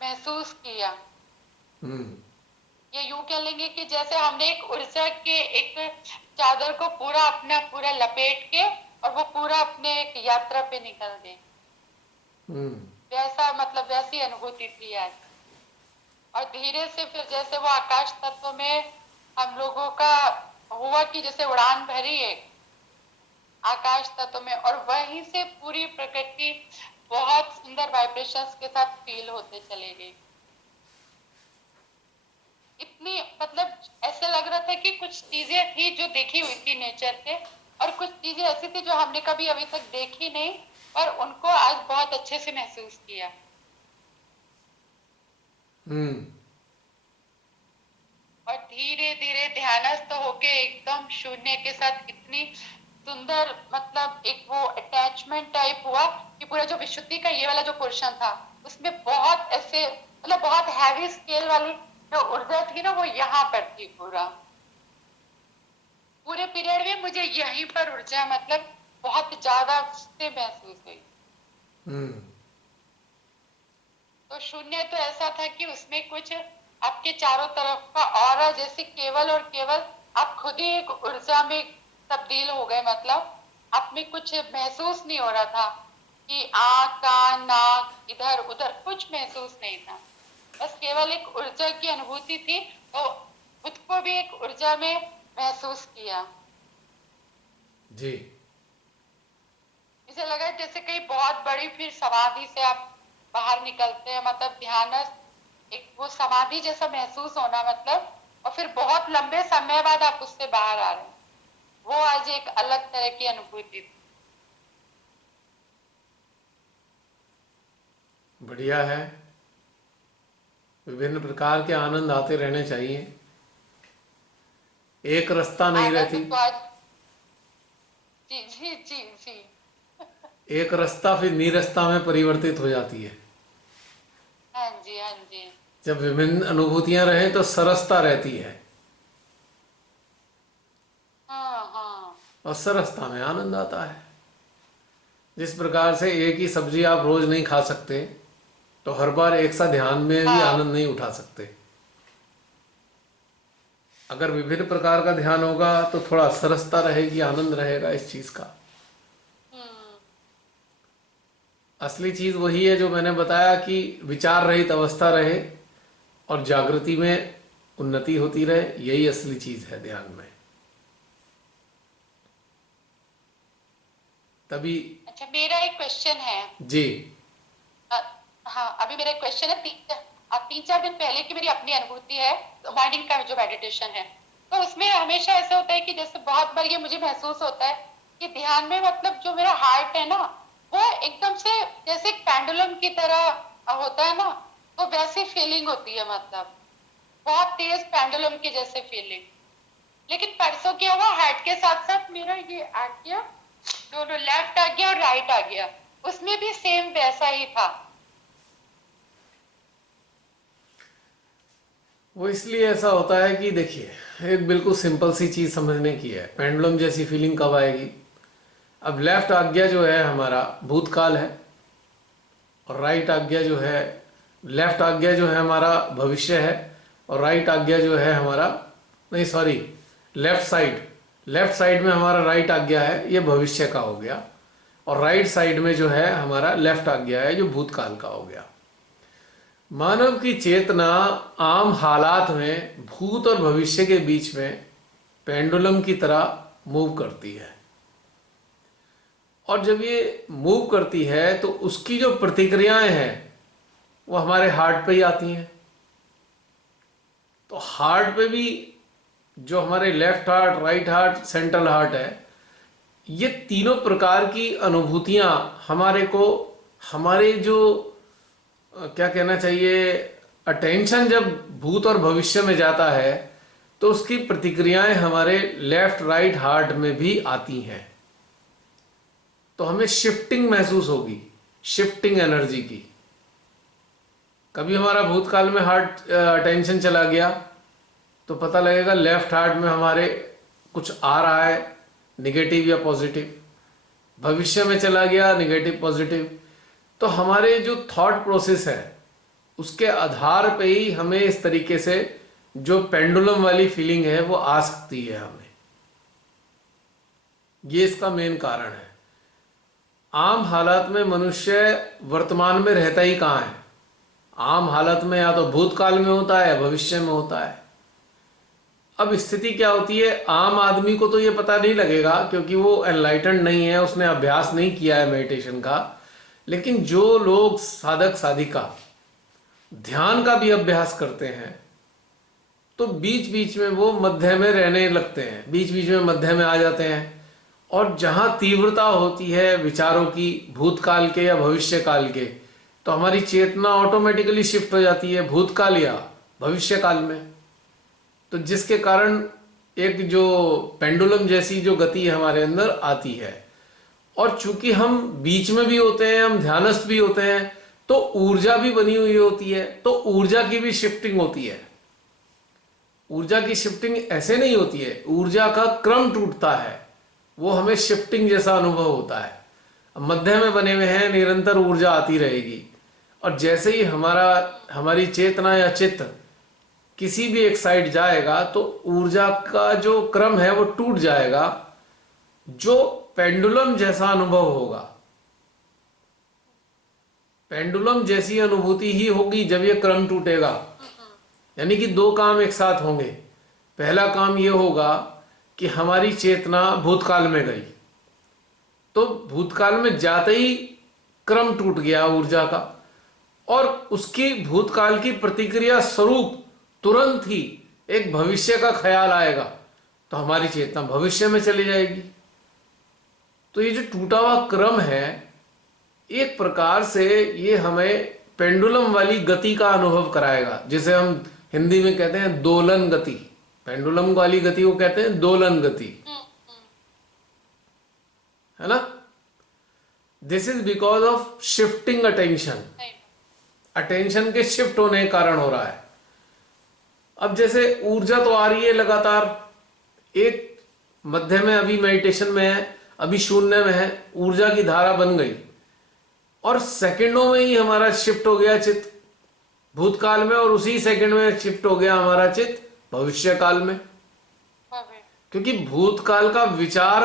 महसूस किया। ये यूं कह लेंगे कि जैसे हमने एक ऊर्जा के एक चादर को पूरा अपना पूरा लपेट के और वो पूरा अपने एक यात्रा पे निकल गए। वैसा मतलब वैसी अनुभूति थी आज। और धीरे से फिर जैसे वो आकाश तत्व में हम लोगों का हुआ कि जैसे उड़ान भरी है आकाश तत्व में, और वहीं से पूरी प्रकृति बहुत सुंदर वाइब्रेशंस के साथ फील होते चले गई। इतनी मतलब ऐसे लग रहा था कि कुछ चीजें थी जो देखी हुई थी नेचर से, और कुछ चीजें ऐसी थी जो हमने कभी अभी तक देखी नहीं, पर उनको आज बहुत अच्छे से महसूस किया। और धीरे धीरे ध्यानस्थ होके एकदम शून्य के साथ इतनी सुंदर मतलब एक वो अटैचमेंट टाइप हुआ कि पूरा जो विशुद्धि का ये वाला जो पोर्शन था उसमें बहुत ऐसे मतलब बहुत हैवी स्केल वाली जो ऊर्जा थी ना वो यहाँ पर थी। पूरे पीरियड में मुझे यहीं पर ऊर्जा मतलब बहुत ज्यादा से महसूस हुई। तो शून्य तो ऐसा था कि उसमें कुछ आपके चारों तरफ का ऑरा जैसे केवल और केवल आप खुद ही एक ऊर्जा में तब्दील हो गए। मतलब आप में कुछ महसूस नहीं हो रहा था कि आँख कान नाक इधर उधर कुछ महसूस नहीं था, बस केवल एक ऊर्जा की अनुभूति थी। तो खुद को भी एक ऊर्जा में महसूस किया जी। इसे लगा जैसे कहीं बहुत बड़ी फिर समाधि से आप बाहर निकलते हैं, मतलब ध्यान एक वो समाधि जैसा महसूस होना मतलब, और फिर बहुत लंबे समय बाद आप उससे बाहर आ रहे हैं, वो आज एक अलग तरह की अनुभूति थी। बढ़िया है। विभिन्न प्रकार के आनंद आते रहने चाहिए, एक रास्ता नहीं आनंद रहती। तो आज, जी जी जी जी, एक रास्ता फिर निरस्ता में परिवर्तित हो जाती है। हाँ जी हाँ जी, जब विभिन्न अनुभूतियां रहें तो सरसता रहती है, हाँ हाँ, और सरसता में आनंद आता है। जिस प्रकार से एक ही सब्जी आप रोज नहीं खा सकते, तो हर बार एक सा ध्यान में भी हाँ आनंद नहीं उठा सकते। अगर विभिन्न प्रकार का ध्यान होगा तो थोड़ा सरसता रहेगी, आनंद रहेगा इस चीज का। हम्म, असली चीज वही है जो मैंने बताया कि विचार रहित अवस्था रहे और जागृति में उन्नति होती रहे, यही असली चीज है ध्यान में। तभी। अच्छा मेरा एक क्वेश्चन है। जी। अ, हाँ अभी मेरा एक क्वेश्चन है, 3-4 दिन पहले की मेरी अपनी अनुभूति है, माइंडिंग का जो मेडिटेशन है, तो उसमें हमेशा ऐसा होता है कि जैसे बहुत बार ये मुझे महसूस होता है कि ध्यान में मतलब जो मेरा हार्ट है ना, वो एकदम से जैसे एक पेंडुलम की तरह होता है ना, तो वैसी फीलिंग होती है, मतलब बहुत तेज पेंडुलम की जैसे फीलिंग। लेकिन परसों क्या हुआ, हार्ट के साथ साथ मेरा ये आ गया, दोनों लेफ्ट आ गया और राइट आ गया, उसमें भी सेम वैसा ही था। वो इसलिए ऐसा होता है कि देखिए, एक बिल्कुल सिंपल सी चीज समझने की है, पेंडुलम जैसी फीलिंग कब आएगी। अब लेफ्ट आज्ञा जो है हमारा भूतकाल है, और राइट आज्ञा जो है, लेफ्ट आज्ञा जो है हमारा भविष्य है, और राइट आज्ञा जो है हमारा, नहीं सॉरी, लेफ्ट साइड में हमारा राइट आज्ञा है, ये भविष्य का हो गया, और राइट साइड में जो है हमारा लेफ्ट आज्ञा है, जो भूतकाल का हो गया। मानव की चेतना आम हालात में भूत और भविष्य के बीच में पेंडुलम की तरह मूव करती है, और जब ये मूव करती है तो उसकी जो प्रतिक्रियाएं हैं वो हमारे हार्ट पे ही आती हैं। तो हार्ट पे भी जो हमारे left heart, right heart, central heart है, ये तीनों प्रकार की अनुभूतियां हमारे को, हमारे जो क्या कहना चाहिए, अटेंशन जब भूत और भविष्य में जाता है तो उसकी प्रतिक्रियाएं हमारे लेफ्ट राइट हार्ट में भी आती हैं। तो हमें शिफ्टिंग महसूस होगी, शिफ्टिंग एनर्जी की। कभी हमारा भूतकाल में हार्ट अटेंशन चला गया तो पता लगेगा लेफ्ट हार्ट में हमारे कुछ आ रहा है, निगेटिव या पॉजिटिव। भविष्य में चला गया, निगेटिव पॉजिटिव। तो हमारे जो थॉट प्रोसेस है उसके आधार पे ही हमें इस तरीके से जो पेंडुलम वाली फीलिंग है वो आ सकती है हमें। ये इसका मेन कारण है। आम हालात में मनुष्य वर्तमान में रहता ही कहाँ है? आम हालत में या तो भूतकाल में होता है या भविष्य में होता है। अब स्थिति क्या होती है, आम आदमी को तो ये पता नहीं लगेगा क्योंकि वो एनलाइटेंड नहीं है, उसने अभ्यास नहीं किया है मेडिटेशन का। लेकिन जो लोग साधक साधिका ध्यान का भी अभ्यास करते हैं तो बीच बीच में वो मध्य में रहने लगते हैं, बीच बीच में मध्य में आ जाते हैं। और जहां तीव्रता होती है विचारों की, भूतकाल के या भविष्य काल के, तो हमारी चेतना ऑटोमेटिकली शिफ्ट हो जाती है भूतकाल या भविष्य काल में। तो जिसके कारण एक जो पेंडुलम जैसी जो गति हमारे अंदर आती है। और चूंकि हम बीच में भी होते हैं, हम ध्यानस्थ भी होते हैं, तो ऊर्जा भी बनी हुई होती है, तो ऊर्जा की भी शिफ्टिंग होती है। ऊर्जा की शिफ्टिंग ऐसे नहीं होती है, ऊर्जा का क्रम टूटता है, वो हमें शिफ्टिंग जैसा अनुभव होता है। मध्य में बने हुए हैं, निरंतर ऊर्जा आती रहेगी। और जैसे ही हमारी चेतना या चित्त किसी भी एक साइड जाएगा तो ऊर्जा का जो क्रम है वो टूट जाएगा, जो पेंडुलम जैसा अनुभव होगा। पेंडुलम जैसी अनुभूति ही होगी जब ये क्रम टूटेगा। यानी कि दो काम एक साथ होंगे। पहला काम ये होगा कि हमारी चेतना भूतकाल में गई, तो भूतकाल में जाते ही क्रम टूट गया ऊर्जा का, और उसकी भूतकाल की प्रतिक्रिया स्वरूप तुरंत ही एक भविष्य का ख्याल आएगा, तो हमारी चेतना भविष्य में चली जाएगी। तो ये जो टूटा हुआ क्रम है, एक प्रकार से ये हमें पेंडुलम वाली गति का अनुभव कराएगा, जिसे हम हिंदी में कहते हैं दोलन गति। पेंडुलम वाली गति को कहते हैं दोलन गति, है ना। This is because of shifting attention. Attention के शिफ्ट होने के कारण हो रहा है। अब जैसे ऊर्जा तो आ रही है लगातार, एक मध्य में अभी मेडिटेशन में है, अभी शून्य में है, ऊर्जा की धारा बन गई और सेकंडों में ही हमारा शिफ्ट हो गया चित्त भूतकाल में, और उसी सेकंड में शिफ्ट हो गया हमारा चित्त भविष्य काल में। क्योंकि भूतकाल का विचार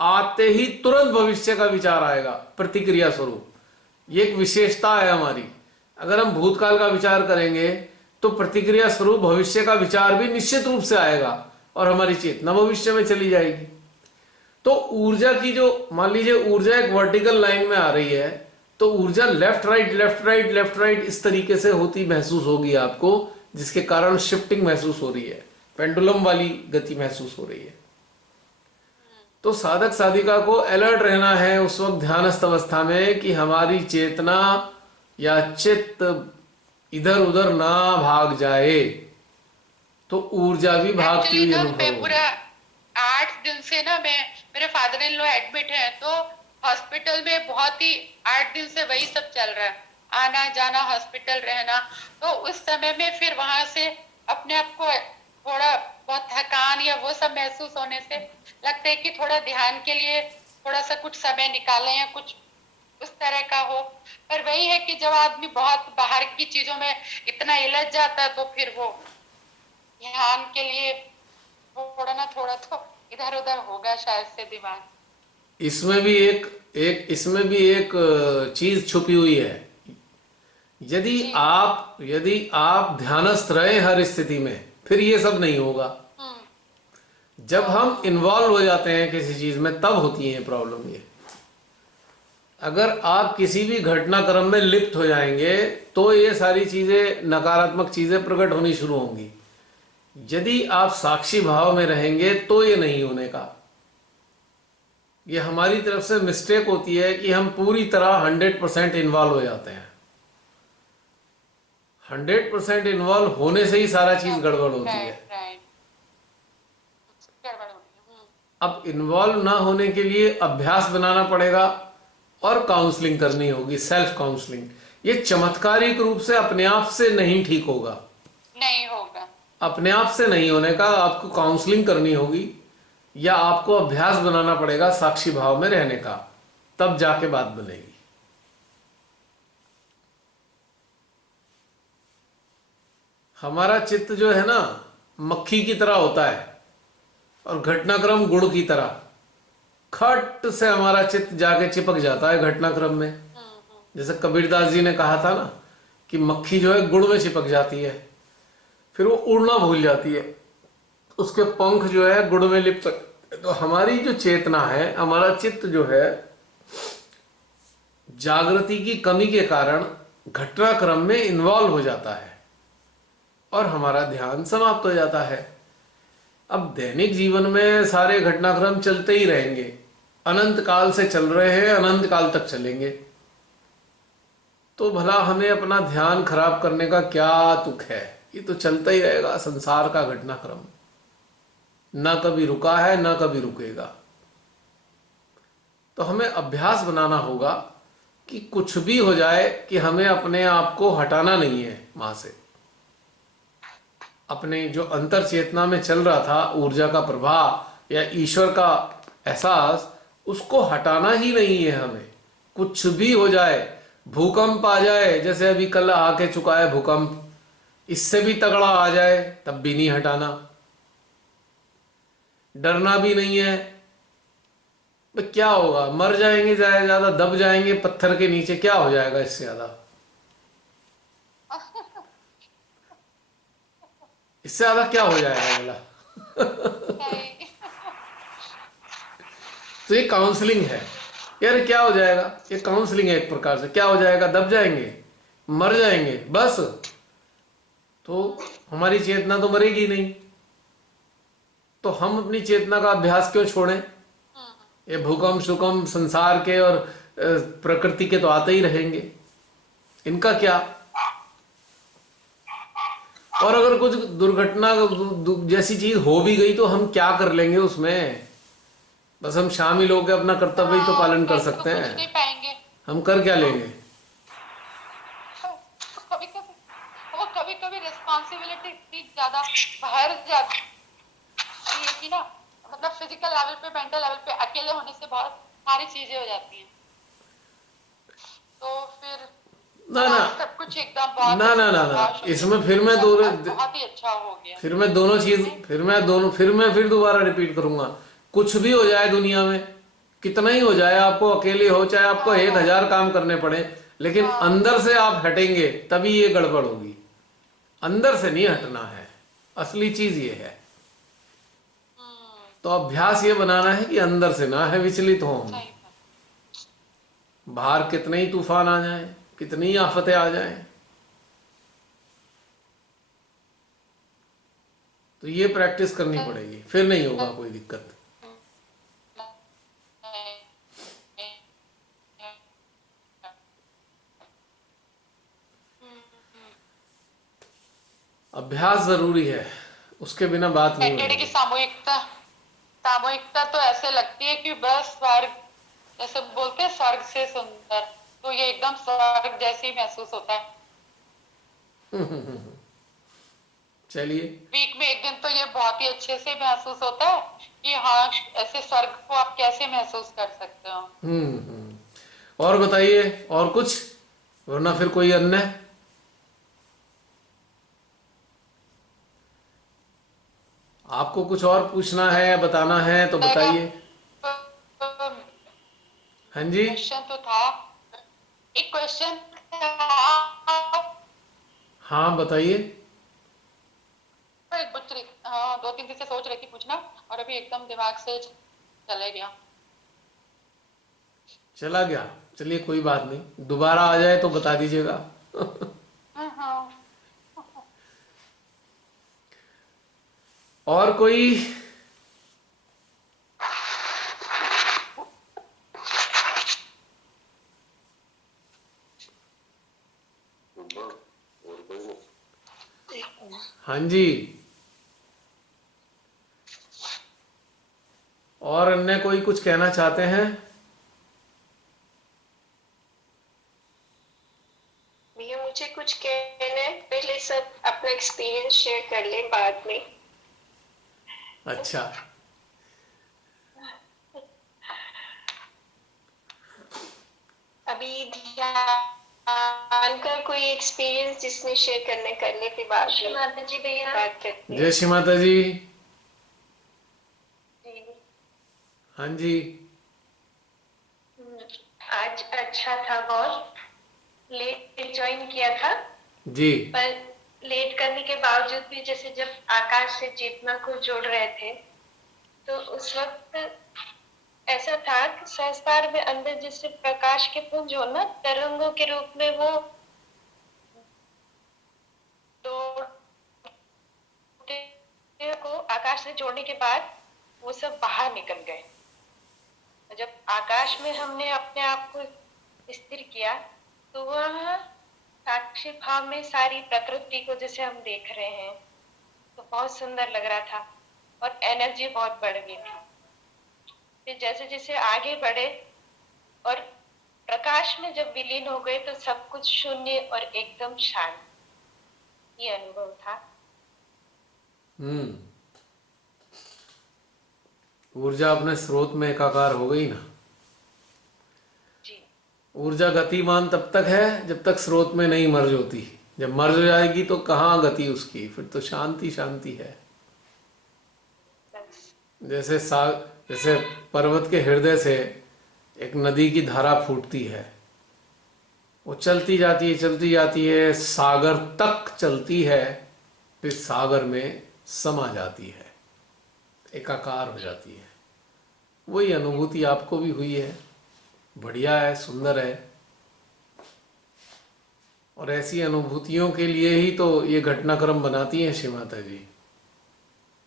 आते ही तुरंत भविष्य का विचार आएगा प्रतिक्रिया स्वरूप। ये एक विशेषता है हमारी। अगर हम भूतकाल का विचार करेंगे तो प्रतिक्रिया स्वरूप भविष्य का विचार भी निश्चित रूप से आएगा और हमारी चेतना भविष्य में चली जाएगी। तो ऊर्जा की जो, मान लीजिए ऊर्जा एक वर्टिकल लाइन में आ रही है, तो ऊर्जा left right left right left right इस तरीके से होती महसूस होगी आपको, जिसके कारण शिफ्टिंग महसूस हो रही है, पेंडुलम वाली गति महसूस हो रही है। तो साधक साधिका को अलर्ट रहना है उस वक्त ध्यानस्थ अवस्था में कि हमारी चेतना या चित्त इधर उधर ना भाग जाए, तो ऊर्जा भी भागती हुई अनुभव मैं हो। पूरा 8 दिन से ना, मेरे फादर इन लॉ एडमिट है, तो हॉस्पिटल में बहुत ही 8 दिन से वही सब चल रहा है, आना जाना, हॉस्पिटल रहना। तो उस समय में फिर वहां से अपने आप को थोड़ा बहुत थकान या वो सब महसूस होने से लगता है कि थोड़ा ध्यान के लिए थोड़ा सा कुछ समय निकालें या कुछ उस तरह का हो। पर वही है कि जब आदमी बहुत बाहर की चीजों में इतना उलझ जाता है, तो फिर वो ध्यान के लिए थोड़ा ना थोड़ा तो इधर उधर होगा शायद से दिमाग। इसमें भी इसमें भी एक चीज छुपी हुई है। यदि आप ध्यानस्थ रहे हर स्थिति में, फिर ये सब नहीं होगा। जब हम इन्वॉल्व हो जाते हैं किसी चीज में, तब होती है प्रॉब्लम ये। अगर आप किसी भी घटनाक्रम में लिप्त हो जाएंगे तो ये सारी चीजें, नकारात्मक चीजें प्रकट होनी शुरू होंगी। यदि आप साक्षी भाव में रहेंगे तो ये नहीं होने का। ये हमारी तरफ से मिस्टेक होती है कि हम पूरी तरह 100% इन्वॉल्व हो जाते हैं। 100% इन्वॉल्व होने से ही सारा चीज गड़बड़ होती है। अब इन्वॉल्व ना होने के लिए अभ्यास बनाना पड़ेगा और काउंसलिंग करनी होगी, सेल्फ काउंसलिंग। ये चमत्कारिक रूप से अपने आप से नहीं ठीक होगा, नहीं होगा। अपने आप से नहीं होने का, आपको काउंसलिंग करनी होगी या आपको अभ्यास बनाना पड़ेगा साक्षी भाव में रहने का, तब जाके बात बनेगी। हमारा चित्त जो है ना, मक्खी की तरह होता है और घटनाक्रम गुड़ की तरह। खट से हमारा चित्त जाके चिपक जाता है घटनाक्रम में। जैसे कबीरदास जी ने कहा था ना कि मक्खी जो है गुड़ में चिपक जाती है, फिर वो उड़ना भूल जाती है, उसके पंख जो है गुड़ में लिप सकते। तो हमारी जो चेतना है, हमारा चित्त जो है, जागृति की कमी के कारण घटनाक्रम में इन्वॉल्व हो जाता है और हमारा ध्यान समाप्त हो जाता है। अब दैनिक जीवन में सारे घटनाक्रम चलते ही रहेंगे, अनंत काल से चल रहे हैं, अनंत काल तक चलेंगे। तो भला हमें अपना ध्यान खराब करने का क्या तुक है? ये तो चलता ही रहेगा संसार का घटनाक्रम, ना कभी रुका है ना कभी रुकेगा। तो हमें अभ्यास बनाना होगा कि कुछ भी हो जाए कि हमें अपने आप को हटाना नहीं है वहां से। अपने जो अंतर चेतना में चल रहा था, ऊर्जा का प्रवाह या ईश्वर का एहसास, उसको हटाना ही नहीं है हमें। कुछ भी हो जाए, भूकंप आ जाए, जैसे अभी कल आके चुका है भूकंप, इससे भी तगड़ा आ जाए तब भी नहीं हटाना। डरना भी नहीं है। भाई क्या होगा, मर जाएंगे, ज्यादा दब जाएंगे पत्थर के नीचे, क्या हो जाएगा इससे ज्यादा? इससे ज्यादा क्या हो जाएगा बोला? तो ये काउंसलिंग है यार। क्या हो जाएगा? ये काउंसलिंग है एक प्रकार से। क्या हो जाएगा? दब जाएंगे, मर जाएंगे, बस। तो हमारी चेतना तो मरेगी नहीं। तो हम अपनी चेतना का अभ्यास क्यों छोड़ें? ये भूकंप सुकंप संसार के और प्रकृति के तो आते ही रहेंगे, इनका क्या? और अगर कुछ दुर्घटना जैसी चीज हो भी गई तो हम क्या कर लेंगे उसमें? बस हम शामिल होकर अपना कर्तव्य ही तो पालन कर तो सकते कुछ हैं। नहीं पाएंगे। हम कर क्या लेंगे? कभी कभी वो कभी कभी रिस्पॉन्सिबिलिटी इतनी ज्यादा बाहर जाती है कि ना, मतलब फिजिकल लेवल पे, मेंटल लेवल पे अकेले होने से बहुत सारी चीजें हो जाती हैं। तो फिर ना ना सब कुछ एकदम बहुत ना ना ना ना, बहुत शुक्रिया। इसमें फिर मैं सब दोनों बहुत ही अच्छा हो गया। फिर मैं दोनों चीज फिर मैं फिर दोबारा रिपीट करूंगा। कुछ भी हो जाए दुनिया में, कितना ही हो जाए, आपको अकेले हो चाहे आपको हाँ 1000 काम करने पड़े, लेकिन हाँ अंदर से आप हटेंगे तभी ये गड़बड़ होगी। अंदर से नहीं हटना है, असली चीज ये है। तो अभ्यास ये बनाना है कि अंदर से ना है विचलित हो हम। सही बात। बाहर कितने ही तूफान आ जाएं, कितनी ही आफतें आ जाएं, तो ये प्रैक्टिस करनी पड़ेगी, फिर नहीं होगा कोई दिक्कत। अभ्यास जरूरी है, उसके बिना बात नहीं सैटरडे की बनेगी। सामूहिकता तो ऐसे लगती है कि बस स्वर्ग, जैसे बोलते हैं स्वर्ग से सुंदर, तो ये एकदम स्वर्ग जैसे ही महसूस होता है। चलिए, वीक में एक दिन तो ये बहुत ही अच्छे से महसूस होता है कि हाँ, ऐसे स्वर्ग को आप कैसे महसूस कर सकते हो। और बताइए, और कुछ, वरना फिर कोई अन्य। आपको कुछ और पूछना है, बताना है तो बताइए। हाँ जी, क्वेश्चन तो था, एक क्वेश्चन था, हाँ बताइए। हाँ 2-3 दिन से सोच रही थी पूछना, और अभी एकदम दिमाग से चले गया। चला गया, चलिए कोई बात नहीं, दोबारा आ जाए तो बता दीजिएगा। हाँ और कोई? हाँ जी, और अन्य कोई कुछ कहना चाहते हैं? भैया मुझे कुछ कहना है, पहले सब अपना एक्सपीरियंस शेयर कर लें बाद में। अच्छा, अभी ध्यान का कोई एक्सपीरियंस जिसने शेयर करने कर ले, फिर बाद में माता जी भैया। बात करते हैं। जय श्री माता जी। जी। हाँ जी, आज अच्छा था, बहुत लेट ज्वाइन किया था, जी, पर लेट करने के बावजूद भी जैसे जब आकाश से चेतना को जोड़ रहे थे, तो उस वक्त ऐसा था कि संसार में अंदर जैसे प्रकाश के पुंज हो ना, तरंगों के रूप में वो को आकाश से जोड़ने के बाद वो सब बाहर निकल गए। जब आकाश में हमने अपने आप को स्थिर किया, तो वह साक्षी भाव में सारी प्रकृति को जैसे हम देख रहे हैं, तो बहुत सुंदर लग रहा था और एनर्जी बहुत बढ़ गई थी। फिर जैसे जैसे आगे बढ़े और प्रकाश में जब विलीन हो गए, तो सब कुछ शून्य और एकदम शांत, ये अनुभव था। ऊर्जा अपने स्रोत में एकाकार हो गई ना। जी। ऊर्जा गतिमान तब तक है जब तक स्रोत में नहीं मर्ज होती। जब मर्ज हो जाएगी तो कहाँ गति उसकी, फिर तो शांति शांति है। बस। जैसे पर्वत के हृदय से एक नदी की धारा फूटती है, वो चलती जाती है, सागर तक चलती है, फिर सागर में समा जाती है, एकाकार हो जाती है। वही अनुभूति आपको भी हुई है, बढ़िया है, सुंदर है। और ऐसी अनुभूतियों के लिए ही तो ये घटनाक्रम बनाती हैं श्री माता जी।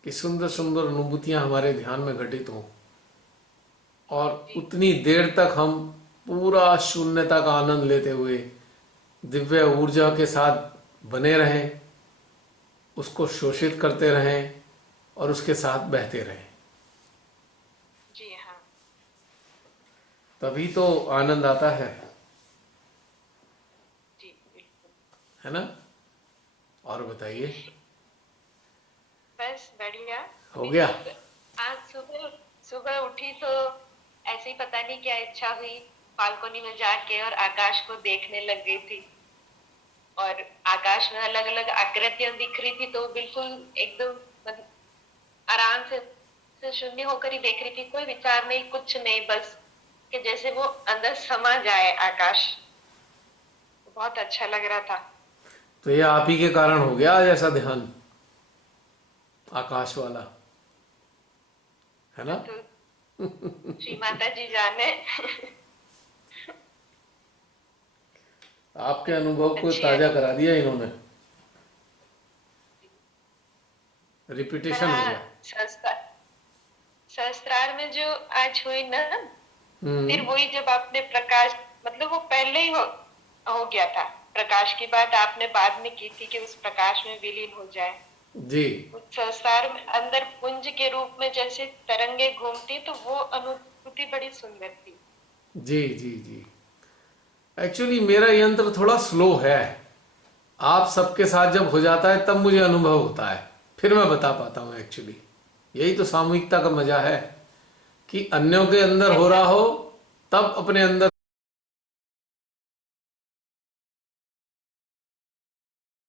कि सुंदर सुंदर अनुभूतियां हमारे ध्यान में घटित हों और उतनी देर तक हम पूरा शून्यता का आनंद लेते हुए दिव्य ऊर्जा के साथ बने रहें, उसको शोषित करते रहें और उसके साथ बहते रहें। जी हाँ। तभी तो आनंद आता है जी बिल्कुल। है ना? और बताइए, बस बढ़िया। हो गया? आज सुबह सुबह उठी तो ऐसे ही पता नहीं क्या इच्छा हुई, बालकनी में जाके और आकाश को देखने लग गई थी। और आकाश में अलग अलग आकृतियां दिख रही थी, तो बिल्कुल एकदम मतलब आराम से शून्य होकर ही देख रही थी, कोई विचार नहीं, कुछ नहीं, बस कि जैसे वो अंदर समा जाए आकाश। बहुत अच्छा लग रहा था। तो ये आप ही के कारण हो गया आज ऐसा ध्यान आकाश वाला, है ना? तो श्री माता जी जाने। आपके अनुभव को अच्छी ताजा है। करा दिया इन्होंने, रिपीटेशन हो हाँ, गया। सहस्त्रार में जो आज हुई ना, फिर हम्म। वही जब आपने प्रकाश, मतलब वो पहले ही हो गया था। प्रकाश की बात आपने बाद में की थी कि उस प्रकाश में विलीन हो जाए। जी उस संसार में अंदर पुंज के रूप में जैसे तरंगे घूमती, तो वो अनुभूति बड़ी सुंदर थी। जी जी जी। एक्चुअली मेरा यंत्र थोड़ा स्लो है, आप सबके साथ जब हो जाता है तब मुझे अनुभव होता है, फिर मैं बता पाता हूँ। एक्चुअली यही तो सामूहिकता का मजा है कि अन्यों के अंदर हो ऐसा रहा हो तब अपने अंदर